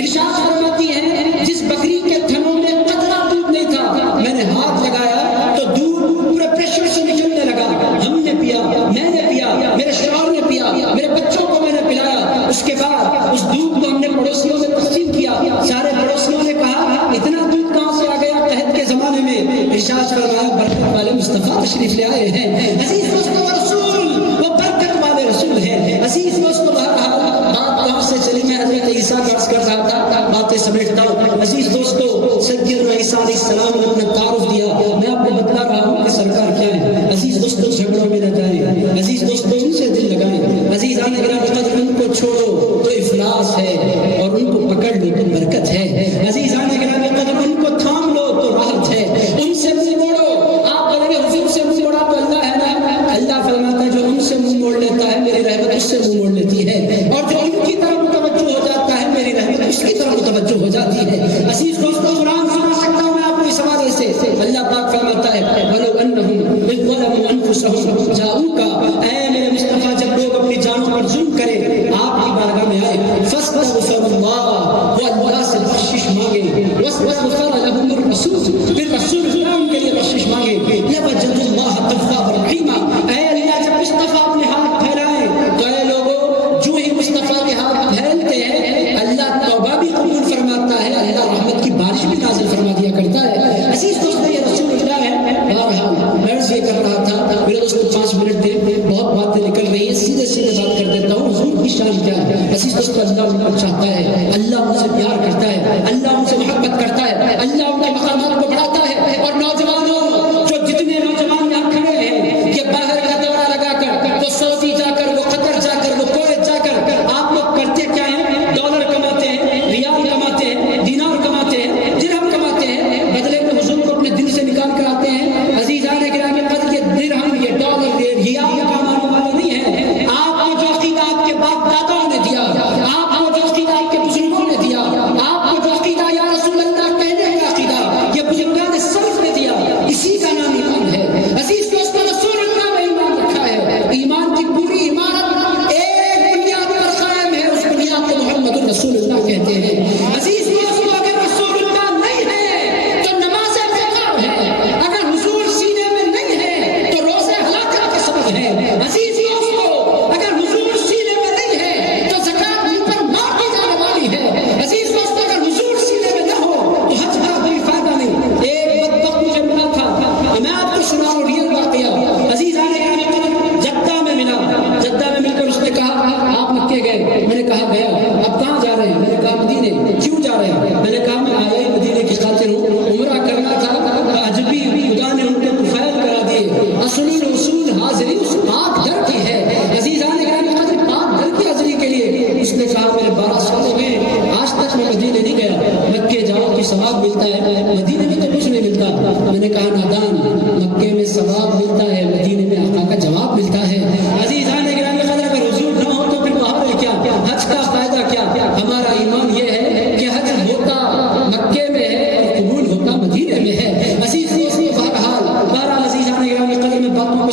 ارشاد فرماتی ہیں جس بکری کے تھنوں میں قطرہ دودھ نہیں تھا میں نے ہاتھ لگایا تو دودھ پورے پریشر سے نکلنے لگا۔ ہم نے پیا، میں نے پیا، میرے شوہر نے پیا، میرے بچوں کو میں نے پلایا۔ اس کے بعد اس دودھ کو ہم نے پڑوسیوں میں تقسیم کیا، سارے پڑوسیوں نے کہا اتنا دودھ کہاں سے آ گیا قحط کے زمانے میں؟ ارشاد فرمایا برکت والے مصطفیٰ تشریف لے آئے ہیں۔ عزیز دوستو رسول وہ برکت والے رسول ہیں۔ عزیز دوستو بہرحال بات کہاں سے چلی؟ میں حضرت عیسیٰ کا عرض کر رہا تھا، باتیں سمیٹتا ہوں۔ عزیز دوستو سیدنا عیسیٰ علیہ السلام نے اپنا تعارف دیا، میں آپ کو بتلا رہا ہوں کہ سرکار کیا ہے۔ عزیز دوستو جھگڑوں میں نہ جائیں، عزیز دوستو ان سے دل لگائیں۔ عزیز گرامی قدر ان کو چھوڑو تو افلاس ہے، اور ان کو پکڑ لو تو برکت ہے۔ عزیز گرامی قدر ان کو تھام لو تو راحت ہے، ان سے منہ موڑو۔ آپ بولیں گے حضور سے منہ موڑا تو اللہ ہے نا؟ اللہ فرماتا ہے جو ان سے منہ موڑ لیتا ہے میری رحمت اس سے منہ موڑ لیتی ہے، اور جو ان کی طرف متوجہ ہو جاتا ہے میری رحمت اس کی طرف متوجہ ہو جاتی ہے۔ عزیز دوستو قرآن سنا سکتا ہوں میں آپ کو اس حوالے سے۔ اللہ پاک فرماتا ہے وَلَوْ أَنَّهُمْ إِذْ ظَلَمُوا أَنفُسَهُمْ جَاءُوكَ، اے میرے مصطفیٰ جب لوگ اپنی جانوں پر ظلم کریں آپ کی بارگاہ میں آئے، فَاسْتَغْفَرُوا اللَّهَ، وہ اللہ سے بخشش مانگے، وَاسْتَغْفَرَ لَهُمُ الرَّسُولُ، پھر رسول اللہ ان کے لیے بخشش مانگے، لَوَجَدُوا اللَّهَ تَوَّابًا رَحِيمًا، اے اللہ جب مصطفیٰ اپنے ہاتھ پھیلائیں تو اے لوگوں جو ہی مصطفیٰ کے ہاتھ پھیلتے ہیں اللہ توبہ بھی قبول فرماتا ہے، اللہ رحمت کی بارش بھی نازل فرما دیا کرتا ہے۔ عزیز دوستو یہ رسول اللہ ہے۔ بہرحال میں عرض یہ کر رہا تھا میرے دوستو 5 منٹ دے، بہت باتیں نکل رہی ہیں، سیدھے بات کر دیتا ہوں حضور کی شان کیا ہے۔ عزیز دوستو اللہ ان کو چاہتا ہے، اللہ ان سے پیار کرتا ہے، اللہ ان سے محبت کرتا ہے، اللہ ان کے مقامات کو بڑھاتا ہے۔ اور نوجوانوں جو جتنے نوجوان یہاں کھڑے ہیں یہ باہر کا دورہ لگا کر وہ سعودی جا کر وہ قطر جا کر وہ کویت جا کر آپ لوگ کرتے کیا ہیں؟ ڈالر کماتے ہیں، ریال کماتے ہیں، دینار کماتے ہیں، درہم کماتے ہیں، بدلے میں حضور کو اپنے دل سے نکال کر آتے ہیں۔ عزیزان گرامی قدر یہ درہم یہ ڈالر یہ ریال کمانے والے نہیں ہیں۔ آپ کو جو عقیدہ آپ کے باپ داداؤں نے دیا، آپ کو جو عقیدہ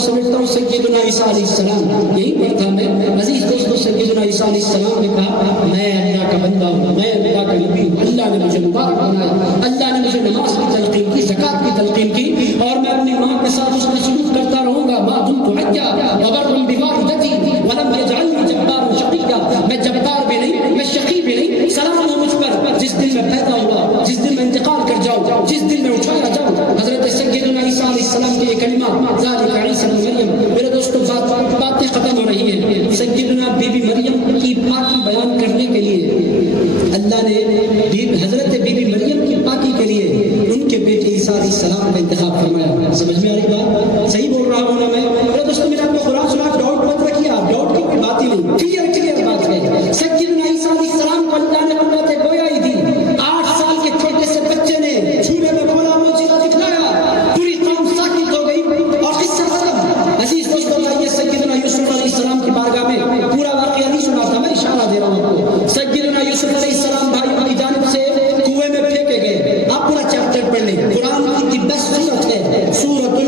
سمجھتا ہوں سیدنا عیسیٰ علیہ السلام یہی پر تھا میں عزیز دوستوں سیدنا عیسیٰ علیہ السلام نے کہا میں اللہ کا بندہ ہوں میں اللہ کا نبی ہوں اللہ نے مجھے مبارک بنایا اللہ نے مجھے نماز کی تلقین کی زکات کی تلقین کی اور میں اپنی ماں کے ساتھ اس کا سلوک کرتا رہوں گا ما دمت حیا وبرا بوالدتی ولم يجعلني جبارا شقيا میں جبار بھی نہیں میں شقی بھی نہیں سلام ہو مجھ پر جس دن میں پیدا ہوا جس دن میں انتقال کر جاؤں جس دن میں اٹھایا جاؤں حضرت سیدنا عیسیٰ علیہ السلام کے یہ کلمہ ذالک عیسی ابن مریم میرے دوستوں باتیں ختم ہو رہی ہیں سیدنا بی بی مریم کی پاکی بیان کرنے کے لیے اللہ نے حضرت بی بی مریم کی پاکی کے لیے ان کے بیٹے عیسیٰ علیہ السلام کا انتخاب فرمایا سمجھ میں آ رہی بات صحیح بول رہا ہوں نا میں میرے دوستوں میرے آپ کو قرآن سنا ڈاؤٹ مت رکھیے آپ ڈاؤٹ کی کوئی بات ہی نہیں کلیئر بات ہے سیدنا عیسیٰ علیہ السلام کو اللہ نے قوت گویائی دی 8 سال کے چھوٹے سے بچے نے چھونے میں بولا معجزہ دکھلایا پوری قوم ساکت ہو گئی اور قصہ ختم عزیز دوستوں آئیے سیدنا یوسف علیہ السلام کی بارگاہ میں پورا واقعہ نہیں سنا تھا میں اشارہ دے رہا ہوں آپ کو سیدنا یوسف علیہ السلام بھائیوں کی جانب سے کنویں میں پھینکے گئے آپ پورا چیپٹر پڑھ لیں قرآن کی بیسٹ سورت ہے سورۃ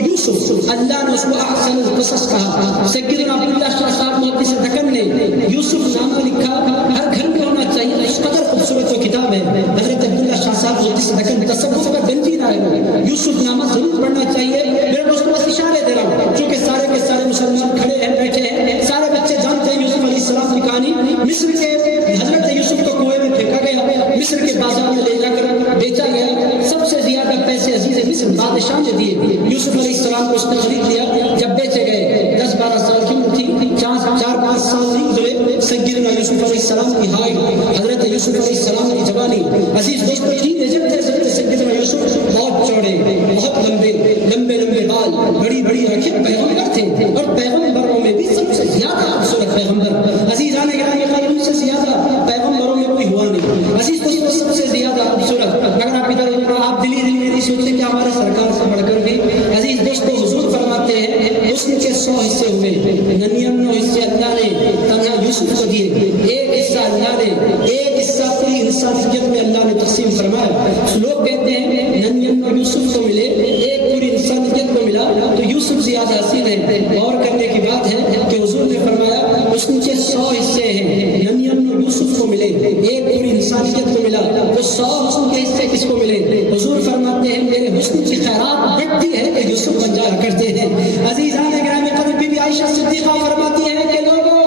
یوسف اللہ نے اس کو احسن القصص کہا سیدنا عبداللہ شاہ صاحب محدث دکن نے یوسف نامہ لکھا ہر گھر میں ہونا چاہیے اس قدر خوبصورت وہ کتاب ہے حضرت عبداللہ شاہ صاحب محدث دکن تصوف کا گنجی نہ ہے یوسف نامہ ضرور پڑھنا چاہیے میرے دوستوں بس اشارے دے رہا ہوں چونکہ سارے کے سارے مسلمان کھڑے ہیں بیٹھے ہیں سارے بچے جانتے ہیں یوسف علیہ السلام کی کہانی مصر کے حضرت یوسف کو کنویں میں پھینکا گیا مصر کے بازار میں لے جا کر بیچا گیا سب سے زیادہ پیسے عزیز مصر بادشاہ نے دیے یوسف علیہ السلام کو اس نے خرید لیا جب بیچے گئے 10-12 سال کی عمر تھی 4-5 سال نہیں گزرے سیدنا یوسف علیہ السلام کی ہائٹ حضرت یوسف علیہ السلام کی جوانی عزیز دوستوں ٹین ایجر تھے سیدنا یوسف بہت چوڑے بہت لمبے بال بڑی آنکھیں پیغمبر تھے اور پیغمبروں میں بھی سب سے زیادہ خوبصورت پیغمبر عزیز آنے گرامی ان سے زیادہ پیغمبروں میں کوئی ہوا نہیں عزیز دوستوں سب سے زیادہ خوبصورت اگر آپ ادھر آپ دلی میں نہیں سوچتے کہ ہمارے سرکار سے بڑھ کر بھی عزیز دوستوں حضور فرماتے ہیں حسن کے 100 حصے ہوئے 99 حصے اللہ نے تنہا یوسف کو دیے ایک حصہ اللہ نے ایک حصہ پوری انسانیت میں اللہ نے تقسیم فرمایا لوگ کہتے ہیں 99 یوسف کو ملے ایک پوری انسانیت کو ملا تو یوسف زیادہ حسین ہے غور کرنے کی بات ہے کہ حضور نے فرمایا حسن کے 100 حصے ہیں 99 یوسف کو ملے ایک پوری انسانیت کو ملا تو 100 حسن کے حصے کس کو ملے حضور فرماتے ہیں میرے حسن کی خیرات بڑھتی ہے کہ یوسف بن جایا کرتے ہیں عزیزان گرامی قدر بی بی عائشہ صدیقہ فرماتی ہے کہ لوگوں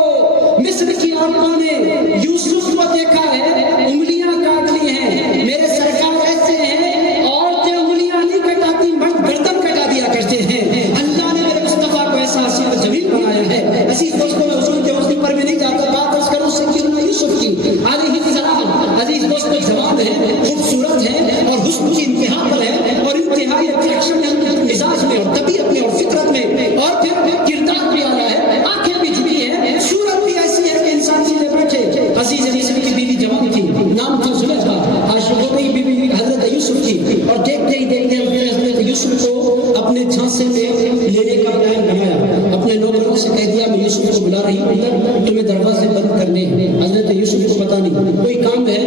مصر کی عورتوں نے یوسف کو دیکھا ہے انگلیاں کاٹ لی ہیں میرے سرکار ایسے ہیں عورتیں انگلیاں نہیں کٹاتی مرد گردن کٹا دیا کرتے ہیں اللہ نے میرے مصطفیٰ کو ایسا حسین و جمیل بنایا ہے عزیز دوستوں میں حضور کے حسن پر بھی نہیں جاتا بات اس کروں سیدنا یوسف کی علیہ السلام عزیز دوستوں جوان ہے خوبصورت ہے اور حسن کی انتہا پر ہے اور انتہائی اٹریکشن ہے مزاج میں اور طبیعت میں اور فطرت میں اور پھر کردار بھی آیا ہے آنکھیں بھی جھلی ہے صورت بھی ایسی ہے کہ انسان چیزیں بیٹھے عزیز مصر کی بیوی جوان تھی نام تھا زلیخا عاشق ہو گئی بیوی حضرت یوسف کی اور دیکھتے ہی دیکھتے حضرت یوسف کو اپنے جھانسے میں لینے کا پلان بنایا اپنے نوکروں سے کہہ دیا میں یوسف کو بلا رہی ہوں تمہیں دروازے بند کرنے حضرت یوسف کو پتا نہیں کوئی کام ہے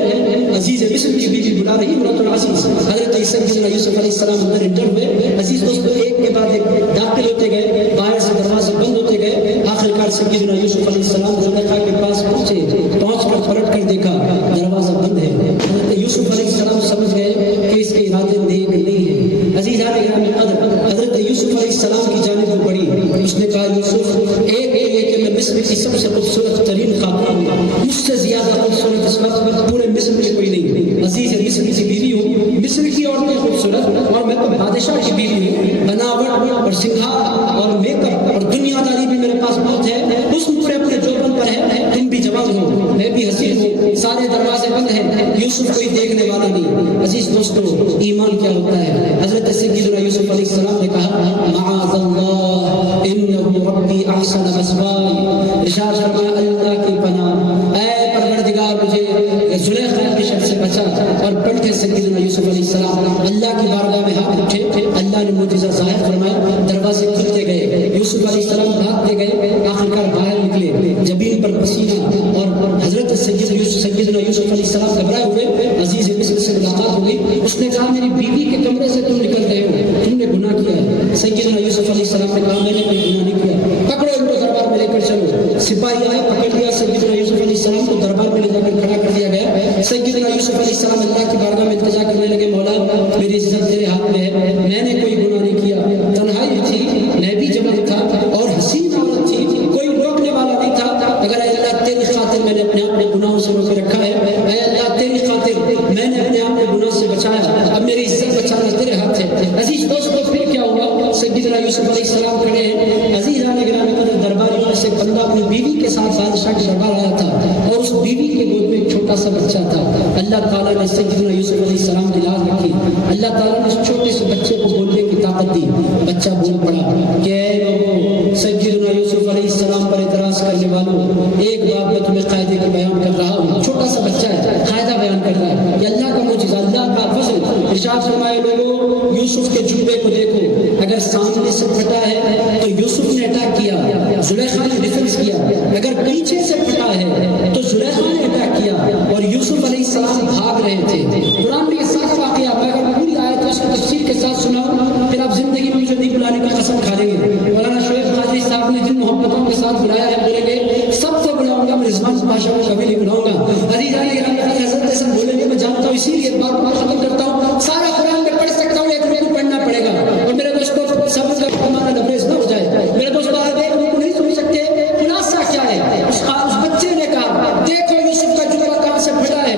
عزیز مصر کی بیوی بلا رہی امرأۃ العزیز حضرت سیدنا یوسف علیہ السلام اندر انٹر ہوئے عزیز دوستوں ایک کے بعد ایک داخل ہوتے گئے باہر سے دروازے بند ہوتے گئے آخرکار سیدنا یوسف علیہ السلام زلیخا کے پاس پہنچ کر پلٹ کر دیکھا دروازہ بند ہے حضرت یوسف علیہ السلام سمجھ گئے کہ اس کے ارادے نیک نہیں ہے عزیزان گرامی قدر حضرت یوسف علیہ السلام کی جانب وہ بڑھی اس نے کہا یوسف ایک یہ کہ میں مصر کی سب سے خوبصورت ترین خاتون ہوں مجھ سے زیادہ خوبصورت اس وقت پورے مصر میں کوئی نہیں عزیز مصر کی بیوی ہوں مصر کی عورتیں خوبصورت اور میں تو بادشاہ کی بیوی ہوں بناوٹ اور سنگھار اور میک اپ اور دنیا داری بھی میرے پاس بہت ہے حسن پورے اپنے جوبن پر ہے تم بھی جوان ہو میں بھی حسین ہوں سارے دروازے بند ہیں یوسف کوئی دیکھنے والا نہیں عزیز دوستو ایمان کیا ہوتا ہے حضرت سیدنا یوسف علیہ السلام نے کہا معاذ اللہ انہ ربی احسن مثوائی ارشاد فرمایا اللہ کی پناہ اے پروردگار مجھے زلیخا کی شر سے بچا اور پلٹے سیدنا یوسف علیہ السلام اللہ کی بارگاہ میں ہاتھ اٹھے اللہ نے معجزہ ظاہر فرمایا دروازے کھلتے گئے یوسف علیہ السلام بھاگتے گئے آخرکار باہر نکلے جبین پر پسینہ اور حضرت سیدنا یوسف علیہ السلام گھبرائے ہوئے عزیز مصر سے ملاقات ہو گئی اس نے کہا میری بیوی کے کمرے سے تم نکل رہے ہو تم نے گناہ کیا ہے سیدنا یوسف علیہ علیہ السلام نے کہا میں نے کوئی گناہ نہیں کیا، پکڑو ان کو دربار میں لے کر چلو۔ سپاہی آئے، پکڑ لیا سیدنا یوسف علیہ السلام کو، دربار میں لے جا کر کھڑا کر دیا گیا۔ سیدنا یوسف علیہ السلام اللہ کی بارگاہ میں التجا کرنے لگے، مولا میری عزت تیرے ہاتھ میں ہے، میں نے کوئی گناہ نہیں کیا، تنہائی تھی، نبی جبل تھا اور حسین عورت تھی، کوئی روکنے والا نہیں تھا، اگر اے اللہ تیری خاطر میں نے اپنے آپ کو گناہوں سے روکے رکھا ہے، اے اللہ تیری خاطر میں نے اپنے آپ کو گناہ سے بچایا، اب میری عزت بچانا تیرے ہاتھ ہے۔ عزیز دوستو پھر کیا ہوا؟ سیدنا یوسف علیہ السلام کھڑے ہیں، عزیزان گرامی قدر درباریوں میں سے ایک بندہ اپنی بیوی کے ساتھ بادشاہ کے دربار آیا تھا اور اس بیوی کے گود میں ایک چھوٹا سا بچہ تھا۔ اللہ تعالیٰ نے سیدنا یوسف علیہ السلام کی لاز رکھی، اللہ تعالیٰ نے اس چھوٹے سے بچے کو بولنے کی طاقت دی، بچہ بول پڑا کہ اے لوگوں، سیدنا یوسف علیہ السلام پر اعتراض کرنے والوں، ایک بات میں تمہیں قاعدے کی بیان کر رہا ہوں، چھوٹا سا بچہ ہے، قاعدہ بیان کر رہا ہے، یہ اللہ کا معجزہ، اللہ کا فضل۔ ارشاد فرمائے لوگوں، یوسف کے جبے کو دیکھو، اگر سامنے سے پھٹا ہے تو یوسف نے اٹیک کیا، زلیخا نے ڈیفنس کیا، اگر پیچھے سے پھٹا ہے تو زلیخا نے اٹیک کیا اور یوسف علیہ السلام بھاگ رہے تھے۔ قرآن میں یہ ساتھ واقعہ، میں اگر پوری آیت اس کی تفسیر کے ساتھ سناؤں پھر آپ زندگی میں مجھے نہیں بلانے کا قسم کھا لیں گے۔ مولانا شعیب قادری صاحب نے جن محبتوں کے ساتھ بلایا ہے، بولیں گے سب کو بلاؤں گا، میں رضوان بادشاہ کو کبھی نہیں بلاؤں گا۔ عزیزان گرامی حضرت سے بولیں گے، میں جانتا ہوں، اسی لیے بات کو ختم کرتا ہوں، سارا قرآن میں پڑھ سکتا ہوں، ایک رکوع پڑھنا پڑے گا، اور میرے دوستوں سب کا ہمارا لبریز نہ ہو جائے، میرے دوستوں آپ ایک رکوع نہیں سن سکتے، خلاصہ کیا ہے؟ اس بچے نے کہا دیکھو یوسف کا جبہ کہاں سے پھٹا ہے،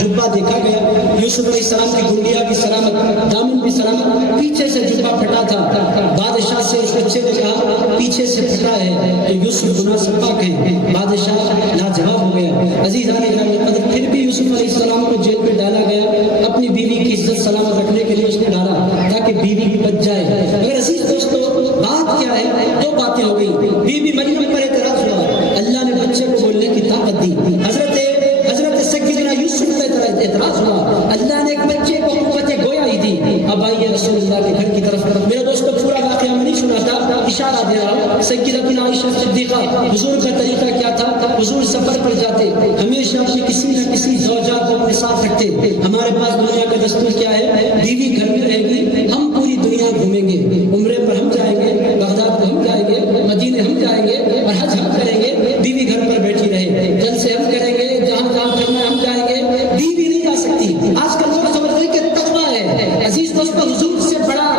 جبہ دیکھا گیا، یوسف علیہ السلام کی گنڈیاں بھی سلامت، دامن بھی سلامت، پیچھے سے جبہ پھٹا تھا۔ بادشاہ سے اس بچے نے کہا پیچھے سے پھٹا ہے تو یوسف گناہ سے پاک ہے، بادشاہ لاجواب ہو گیا۔ عزیزان گرامی قدر پھر بھی یوسف علیہ السلام کو جیل میں ڈالا گیا، اپنی بیوی کی عزت سلامت رکھنے کے لیے اس نے ڈالا تاکہ بیوی بچ جائے۔ اگر عزیز دوستو بات کیا ہے؟ دو باتیں ہو گئی، بیوی مریم پر اعتراض ہوا، اللہ نے بچے کو بولنے کی طاقت دی، حضرت سیدنا یوسف پر اعتراض ہوا، اللہ نے ایک بچے کو قوت گویا ہی دی۔ اب آئیے رسول اللہ کے گھر کی طرف، میرے دوستو پورا واقعہ میں نہیں سناتا، اشارہ دے رہا ہوں۔ سیدتنا عائشہ صدیقہ، حضور کا طریقہ کیا تھا؟ حضور سفر پر جاتے ہمیشہ اپنی کسی نہ کسی زوجہ کو اپنے ساتھ رکھتے۔ ہمارے پاس دنیا کا دستور کیا ہے؟ بیوی گھر میں رہے گی، ہم پوری دنیا گھومیں گے، عمرے پر ہم جائیں گے، بغداد کو ہم جائیں گے، مدینے ہم جائیں گے اور حج ہم کریں گے، بیوی گھر پر بیٹھی رہے، جلسے ہم کریں گے، جہاں جہاں کرنا ہے ہم جائیں گے، بیوی نہیں جا سکتی۔ آج کل لوگ سمجھتے ہیں کہ تقویٰ ہے، عزیز دوستو حضور سے بڑا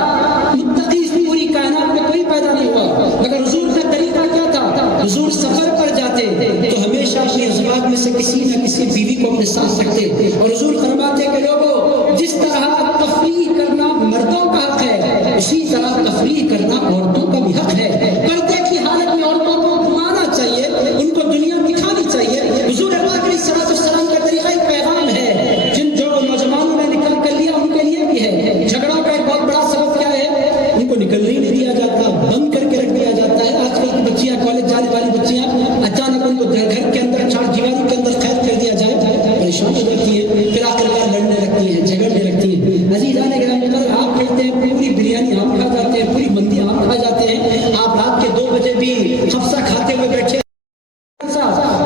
متقی اس پوری کائنات میں کوئی پیدا نہیں ہوا، مگر حضور کا طریقہ کیا تھا؟ حضور سفر پر جاتے تو ہمیشہ اپنی ازواج میں سے کسی نہ کسی بیوی کو اپنے ساتھ رکھتے، اور حضور فرماتے کہ لوگوں جس طرح تفریح کرنا مردوں کا حق ہے، اسی طرح تفریح کرنا عورتوں کا بھی حق ہے۔ پردے کی حالت میں عورتوں کو گھمانا چاہیے، ان کو دنیا دکھانی چاہیے۔ حضور پاک علیہ السلام کا طریقہ ایک پیغام ہے، جن جو نوجوانوں نے نکل کر لیا ان کے لیے بھی ہے۔ جھگڑوں کا ایک بہت بڑا سبب کیا ہے؟ ان کو نکلنے ہی نہیں دیا جاتا، بند کر کے رکھ دیا جاتا ہے۔ آج کل کی بچیاں، کالج جانے والی بچیاں، اچانک ان کو گھر کے اندر چار دیواری کے اندر قید کر دیا جائے، پریشان ہو جاتی ہے، پھر آخر کار لڑنے لگتی ہیں، جھگڑنے لگتی ہیں۔ عزیزان گرامی قدر آپ کہتے ہیں پوری بریانی آپ کھا جاتے ہیں، پوری مندی آپ کھا جاتے ہیں، آپ رات کے 2 بجے بھی خفصہ کھاتے ہوئے بیٹھے۔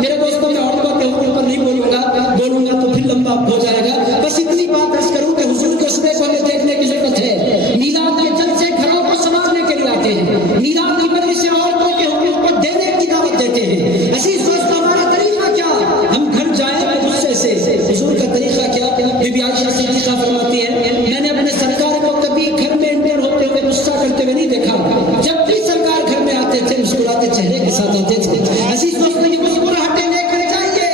میرے دوستوں میں عورتوں کے حقوق پر نہیں بولوں گا تو پھر لمبا ہو جائے گا، بس اتنی بات عرض کروں کہ حضور کے اسوے کو ہمیں دیکھنے کی ضرورت ہے۔ میلاد کے جلسے گھروں کو سنبھالنے کے لیے آتے ہیں، میلاد کی مجلس سے عورتوں کے حقوق کو دینے کی دعوت دیتے ہیں۔ عزیز دوستو ہمارا طریقہ کیا؟ ہم گھر جائیں غصے سے، حضور کا طریقہ کیا؟ بی بی عائشہ صدیقہ فرماتی ہے میں نے اپنے سرکار کو کبھی گھر میں انٹر ہوتے ہوئے غصہ کرتے ہوئے نہیں دیکھا، جب بھی سرکار گھر میں آتے تھے مسکراتے چہرے کے ساتھ آتے تھے۔ عزیز دوستو یہ مسکراہٹیں لے کر جائیے،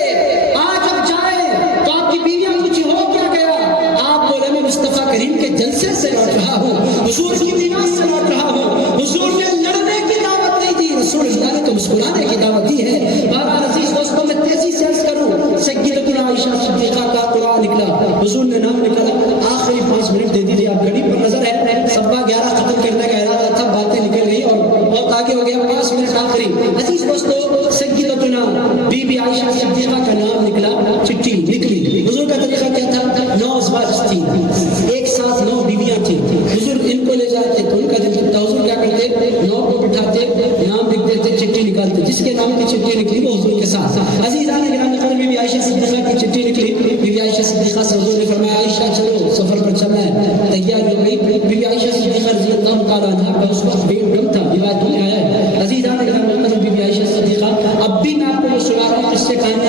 آج اب جائیں تو آپ کی بیویاں کچھ ہو کیا گیا؟ آپ بولے میں مصطفیٰ کریم کے جلسے سے لوٹ رہا ہوں، حضور کی میراث سے لوٹ رہا ہوں، حضور نے لڑنے کی دعوت نہیں دی، رسول اللہ نے تو مسکرانے کی دعوت دی ہے۔ بہرحال عزیز دوستوں میں تیزی سے عرض کروں، سیدتنا عائشہ صدیقہ کا قرآن نکلا، حضور نے نام نکلا، آخری 5 منٹ دے دیجیے، آپ گھڑی پر نظر ہے، 11:15 ختم کرنے کا ارادہ تھا، باتیں نکل گئی اور بہت آگے ہو گیا، 5 منٹ آخری۔ عزیز دوستو سیدتنا بی بی عائشہ صدیقہ کا نام نکلا، چٹھی نکلی۔ حضور کا طریقہ کیا تھا؟ 9 ازواج تھی، ایک ساتھ 9 بیویاں تھیں، حضور ان کو لے جاتے تو ان کا دل کرتا، حضور کیا کرتے؟ 9 کو بٹھاتے، نام لکھ دیتے، چٹھی نکالتے، جس کے نام کی چٹھی نکلی وہ حضور کے ساتھ۔ عزیزان گرامی قدر بی بی عائشہ صدیقہ کی چٹھی نکلی، بی بی عائشہ صدیقہ سے حضور نے فرمایا عائشہ چلو سفر پر چلنا ہے، تیار ہو گئی۔ بی بی عائشہ صدیقہ رضی اللہ تعالیٰ عنہ کا اس وقت پیٹ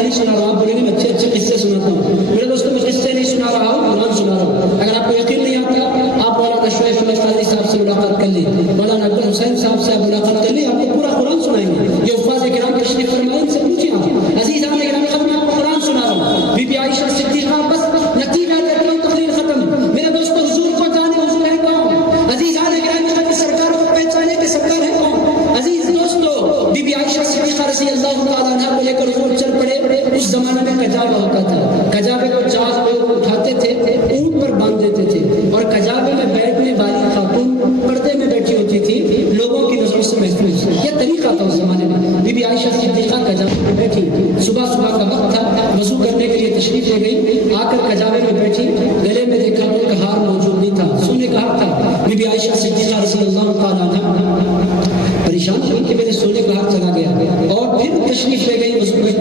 نہیں سنا رہا ہوں، آپ بولیں گے میں اچھے اچھے قصے سناتا ہوں. میرے دوستوں میں قصے نہیں سنا رہا ہوں، قرآن سنا رہا ہوں. اگر آپ کو یقین نہیں آتا آپ مولانا شعیب احمد قادری صاحب سے ملاقات کر لیں، مولانا عبد الحسین صاحب سے آپ ملاقات کر لیں، آپ کو پورا قرآن سنائیں گے. یہ حفاظ کرام تشریف فرمائیں، ان سے پوچھیں آپ. عزیزان گرامی خود میں آپ کو قرآن سنا رہا ہوں. بی بی عائشہ صدیقہ بس نتیجہ دیتی ہوں، تقریر ختم. میرے دوستوں حضور کو جانے حضور ہے کون؟ عزیزان گرامی خود سرکار کو پہچانے کے سرکار ہے کون؟ عزیز دوستوں بی بی عائشہ صدیقہ رضی اللہ تعالیٰ عنہ کو لے کر حضور چل پڑے. اس زمانے میں کجاوہ ہوتا تھا، کجاوے کو چار لوگ اٹھاتے تھے، اونٹ پر باندھ دیتے تھے، اور کجاوے میں بیٹھنے والی خاتون پردے میں بیٹھی ہوتی تھی، لوگوں کی نظروں سے محفوظ. یہ طریقہ تھا اس زمانے میں. بی بی عائشہ صدیقہ کجاوے میں بیٹھی، صبح صبح کا وقت تھا، وضو کرنے کے لیے تشریف لے گئی. آ کر کجاوے میں بیٹھی، گلے میں دیکھا تو ایک ہار موجود نہیں تھا، سونے کا ہار تھا. بی بی عائشہ صدیقہ رضی اللہ تعالیٰ عنہ پریشان ہوئی کہ میرے سونے کا ہار چلا گیا، اور پھر تشریف لے گئی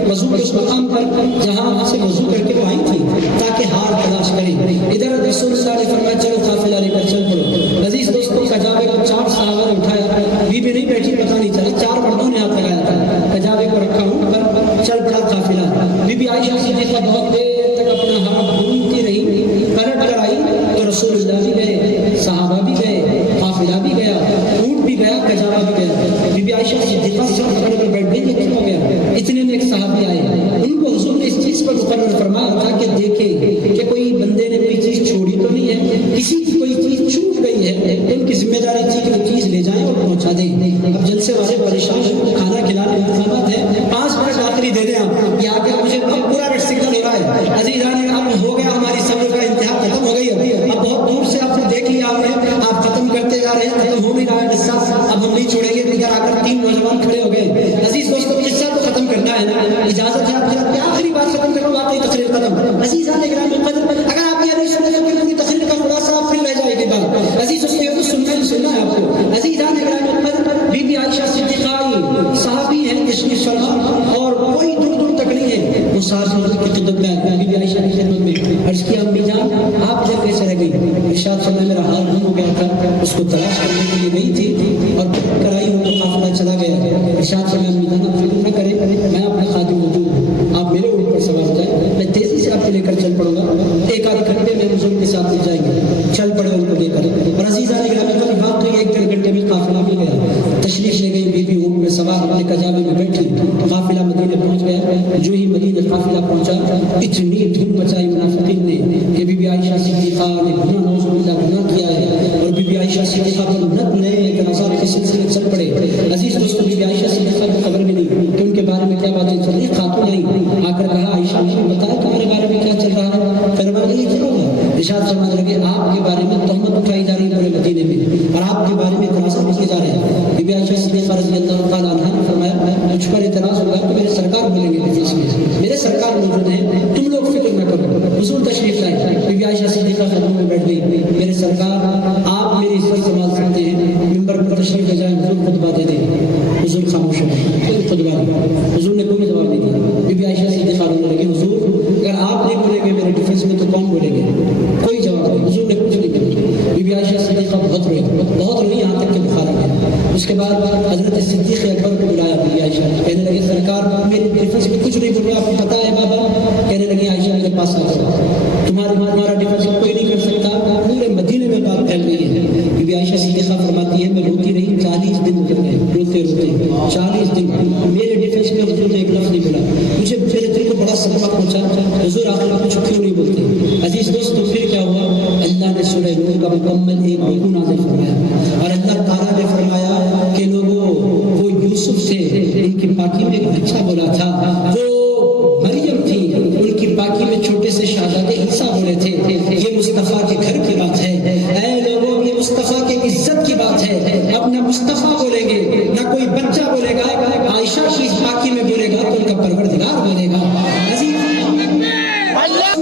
وضو کے اس مقام پر جہاں سے وضو کر کے وہ آئی تھی تاکہ ہار تلاش کریں. ادھر رسول اللہ نے فرمایا چلو قافلہ لے کر چل پڑو. عزیز دوستوں کجاوے کو 4 صحابہ نے اٹھایا، بیوی نہیں بیٹھی پتہ نہیں چلا، 4 مردوں نے ہاتھ لگایا تھا. کجاوے کو رکھا ہوں پر چل پڑا قافلہ. بی بی عائشہ صدیقہ بہت دیر تک اپنا ہاتھ ڈھونڈتی رہی، پلٹ کر آئی تو رسول اللہ بھی گئے، صحابہ بھی گئے، قافلہ بھی گیا، اونٹ بھی گیا، کجاوہ بھی گیا. بی بی عائشہ صدیقہ سب پڑھ کر بیٹھ گئی. یہ ہو گیا. اتنے میں ایک صحابی آئے، ان کو حضور نے اس چیز پر مقرر فرمایا تھا کہ دیکھیں کہ کوئی بندے نے کوئی چیز چھوڑی تو نہیں ہے، کسی کی کوئی چیز چھوٹ گئی ہے، ان کی ذمہ داری تھی کہ وہ چیز لے جائیں اور پہنچا دیں. اب جلسے والے پریشان ہیں، کھانا کھلانے انتظامات ہیں، 5 منٹ آخری دے دیں آپ. یہ آگے مجھے اب پورا ریڈ سگنل ہو رہا ہے. عزیزان اب ہو گیا، ہماری صبر کا انتہا ختم ہو گئی. اب بہت دور سے آپ نے دیکھ لیا، آپ ختم کرتے جا رہے ہیں، ختم ہو نہیں رہا ہے قصہ. اب ہم نہیں چھوڑیں گے. ادھر آ کر 3 نوجوان کھڑے ہو گئے. عزیز دوستوں قصہ تو ختم کرنا ہے نا، اجازت ہے آپ کی آخری بات ختم کرو، واقعی تقریر ختم. عزیزان گرامی قدر اگر آپ یہ نہیں سنیں گے پوری تقریر کا خلاصہ آپ پھر رہ جائے گی بات. عزیز اس کو سننا ہے آپ کو. عزیزان گرامی قدر بی بی عائشہ صدیقہ صحابی ہیں، تشریف فرما، اور کوئی دور دور تک نہیں ہے، وہ ساتھ کی خدمت میں آئے. بی بی عائشہ کی خدمت میں عرض کیا امی جان آپ جب کیسے رہ گئی؟ ارشاد فرمایا میرا حال گم ہو گیا تھا، اس کو تلاش کرنے کے لیے گئی تھی اور کرائی ہوں تو قافلہ چلا گیا. ارشاد فرمایا امی جان آپ فکر نہ کریں، میں اپنا خادم موجود ہوں، آپ میرے اوپر سوار ہو جائیں، میں تیزی سے آپ کو لے کر چل پڑوں گا. 1 آدھ گھنٹے میں حضور کے ساتھ مل جائیں گے. چل پڑے ان کو لے کر. اور عزیزان گرامی کی بات تو 1 گھنٹے میں قافلہ مل گیا. تشریف لے گئی، بی بی اونٹ میں سوار اپنے کجاوے میں بیٹھی. قافلہ مدینے پہنچ گیا. جو ہی مدینے قافلہ پہنچا اتنی دھوم مچائی منافقین نے کہ بی بی عائشہ صدیقہ نے گناہ نعوذ باللہ گناہ کیا ہے، اور بی بی عائشہ صدیقہ پر نئے اعتراضات کے سلسلے چل پڑے. عزیز دوستوں بی بی عائشہ صدیقہ کو خبر بھی نہیں کہ ان کے بارے میں کیا باتیں چل رہی. خاتون آئی آ کر کہا عائشہ نے بتایا تمہارے بارے میں کیا چل رہا ہے؟ فرمایا یہ چلو گا. ارشاد فرمانے لگے آپ کے بارے میں تہمت اٹھائی جا رہی ہے پورے مدینے میں، اور آپ کے بارے میں اعتراضات کیے جا رہے ہیں. بی بی عائشہ صدیقہ رضی اللہ تعالیٰ عنہ نے فرمایا مجھ پر اعتراض ہوگا تو میرے سرکار بولیں گے حدیث میں، میرے سرکار موجود ہیں، تم لوگ فکر نہ کرو. حضور تشریف لائے. بی بی عائشہ صدیقہ خدمت میں بیٹھ گئی. میرے سرکار آپ میری عزت سنبھال سکتے ہیں، ممبر پر تشریف لے جائیں، حضور خطبہ دے دیں. حضور خاموش ہو گئے، کوئی خطبہ نہیں. حضور نے کوئی جواب نہیں دیا. بی بی عائشہ صدیقہ رونے لگی، حضور اگر آپ نہیں بولیں گے میرے ڈیفینس میں تو کون بولیں گے؟ کوئی جواب نہیں. حضور نے کچھ نہیں کیا. بی بی عائشہ صدیقہ بہت روئی یہاں تک کہ بخار آ گیا. اس کے بعد حضرت صدیق اکبر کو بلایا. بی بی عائشہ کہنے لگے سرکار میرے ڈیفینس میں کچھ نہیں بول رہا، آپ کو پتا ہے بابا؟ کہنے لگی عائشہ میرے پاس آ جاؤ، تمہارا ڈیفینس کوئی نہیں کر سکتا. پورے مدینے میں بات پھیل رہی ہے. بی بی عائشہ صدیقہ فرماتی ہے میں روتی رہی 40 دن روتے 40 دن میرے ڈیفینس میں حضور نے ایک لفظ نہیں بولا. مجھے میرے دل کو بڑا صدمہ پہنچا، حضور آخر کچھ کیوں نہیں بولتے؟ عزیز دوستو پھر کیا ہوا؟ اللہ نے سورہ نور کا مکمل ایک رکوع نازل فرمایا، اور اللہ تعالیٰ نے فرمایا کہ لوگوں وہ یوسف سے ان کی پاکی میں ایک بچہ بولا تھا، وہ مریم تھی، ان کی پاکی میں چھوٹے سے شہزادے عیسیٰ بولے تھے. یہ مصطفیٰ کے گھر کی بات ہے. اے لوگوں یہ مصطفیٰ کے عزت کی بات ہے. اب نہ مصطفیٰ بولیں گے نہ کوئی بچہ بولے گا، عائشہ کی اس پاکی میں بولے گا تو ان کا پروردگار بولے گا.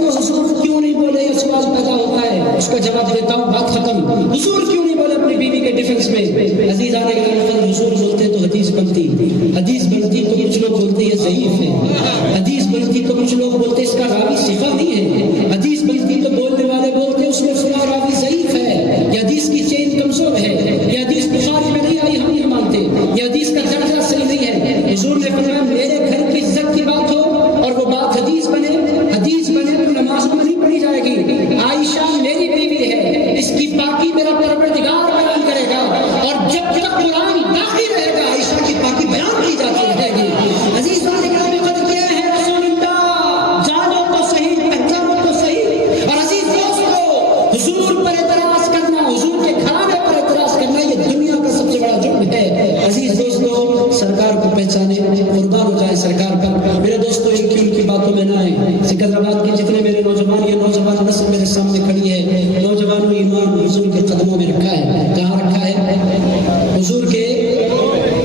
حضور کیوں نہیں بولے؟ یہ سوال پیدا ہوتا ہے، اس کا جواب دیتا ہوں، بات ختم. حضور کیوں نہیں بولے اپنی بیوی کے ڈیفینس میں؟ عزیز آنے کے حضور بولتے تو حدیث بنتی تو کچھ لوگ بولتے یہ ضعیف ہے، حدیث بنتی تو کچھ لوگ بولتے اس کا راوی ثقہ نہیں ہے، حدیث بنتی تو بولنے والے بولتے اس میں فلاں راوی ضعیف ہے، یہ حدیث کی چین کمزور ہے، یہ حدیث بخاری میں نہیں آئی ہم نہیں مانتے، یہ حدیث کا درجہ صحیح نہیں ہے. حضور نے فرمایا میرے گھر کی عزت کی بات ہو اور وہ بات سرکار کو پہچانے، قربان ہو جائے سرکار پر۔ میرے دوستو ان کی باتوں میں نہ آئے۔ سکندرآباد کے جتنے میرے نوجوان، یہ نوجوان نسل میرے سامنے کھڑی ہے، نوجوانوں ایمان حضور کے قدموں میں رکھا ہے۔ کہاں رکھا ہے؟ حضور کے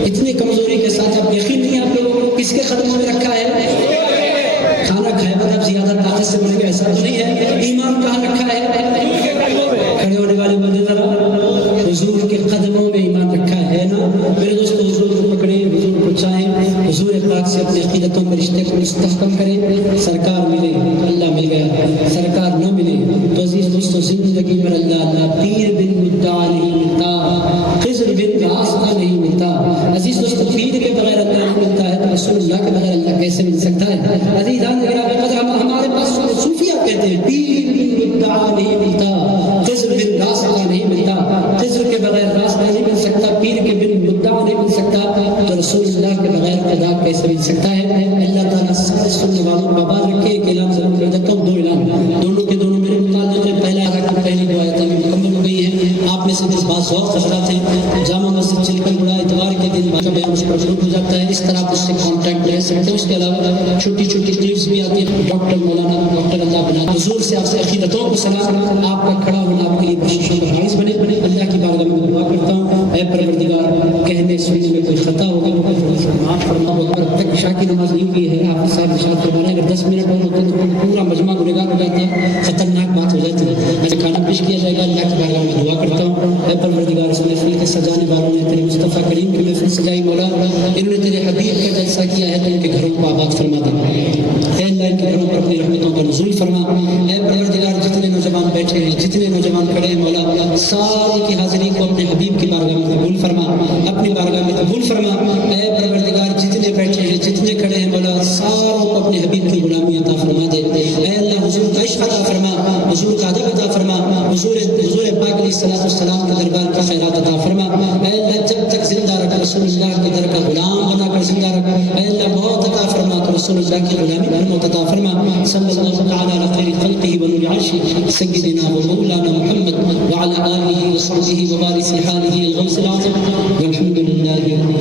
اتنی کمزوری کے ساتھ اب یقین نہیں آپ لوگوں کو کس کے قدموں میں رکھا ہے؟ کھانا کھائے بعد اب زیادہ طاقت سے بنے گا ایسا تو نہیں ہے۔ ایمان کہاں رکھا ہے؟ کھڑے ہونے والے بندے ذرا، حضور کے قدموں میں ایمان رکھا ہے نا؟ میرے دوستو حضور کو پکڑیں، حضور کو چاہیں، حضور پاک سے اپنے عقیدتوں کے رشتے کو مستحکم کریں۔ سرکار ملے اللہ مل گیا، سرکار نہ ملے تو عزیز دوستو زندگی میں اللہ پیر بن مدعا نہیں ملتا، خضر بن راستہ نہیں ملتا۔ عزیز دوستو پیر کے بغیر اللہ نہیں ملتا ہے تو رسول اللہ کے بغیر اللہ کیسے مل سکتا ہے؟ عزیزان گرامی قدر، ہمارے پاس صوفیہ کہتے ہیں پیر بن مدعا نہیں ملتا، خضر بن راستہ نہیں ملتا۔ خضر کے بغیر راستہ نہیں مل سکتا، پیر کے بن مدعا نہیں مل سکتا، تو رسول اللہ کے بغیر خدا کیسے مل سکتا ہے؟ اللہ تعالیٰ سب سننے والوں کو آباد رکھے۔ ایک اعلان ضرور کر دیتا ہوں، دو اعلان دونوں کے دونوں میرے متعلق ہیں۔ پہلا پہلی دو آیتیں مکمل ہو گئی ہیں۔ آپ میں سے جو بعض وقت حضرات ہیں جامع مسجد چلکن گڑا اتوار کے دن کا بیان اس پر شروع ہو جاتا ہے، اس طرح آپ اس سے کانٹیکٹ لے سکتے ہیں۔ اس کے علاوہ چھوٹی چھوٹی کلپس بھی آتی ہیں۔ ڈاکٹر مولانا ڈاکٹر اللہ بنا حضور سے آپ سے عقیدتوں کو سلام، آپ کا کھڑا ہونا آپ کے لیے بخششوں کا باعث بنے۔ اللہ کی بارگاہ میں دعا کرتا ہوں، اے پروردگار کہنے سننے میں کوئی خطا ہوگا معاف فرما۔ اب تک عشاء کی نماز نہیں ہوئی ہے، آپ صاحب ارشاد فرمانا ہے اگر 10 منٹ اور ہوتے تو پورا مجمع گنہگار ہو جاتا ہے، خطرناک بات ہو جاتی ہے۔ میں کھانا پیش کیا جائے گا، اللہ کی بارگاہ میں دعا کرتا ہوں، اے پروردگار اس محفل کے سجانے والوں نے تیرے مصطفیٰ کریم کی محفل سجائی مولا، انہوں نے تیرے حبیب کا جلسہ کیا ہے تو ان کے گھروں کو آباد فرما دے۔ اے اللہ ان کے گھروں پر اپنی رحمتوں کا نزول فرما۔ اے پروردگار جتنے نوجوان بیٹھے ہیں، جتنے نوجوان کھڑے ہیں مولا، سارے کی حاضری کو اپنے حبیب کی بارگاہ میں قبول فرما، اپنی بارگاہ میں قبول فرما۔ اے پروردگار جتنے بیٹھے ہیں، جتنے کھڑے ہیں مولا، ساروں کو اپنے حبیب کی غلامی عطا فرما دے۔ اے اللہ حضور کا عشق عطا فرما، حضور کا ادب عطا فرما، حضور پاک علیہ الصلوۃ والسلام کے دربار کی خیرات عطا فرما۔ اے اللہ جب تک زندہ رکھ رسول اللہ کے در کا غلام بنا کر زندہ رکھ۔ اے اللہ موت عطا فرما تو رسول اللہ کی غلامی پر موت عطا فرما۔ صلی اللہ تعالی علی خیر خلقہ و نور عرشہ سیدنا و مولانا محمد وعلی آلہ وصحبہ وبارک حالہ الغوث العظیم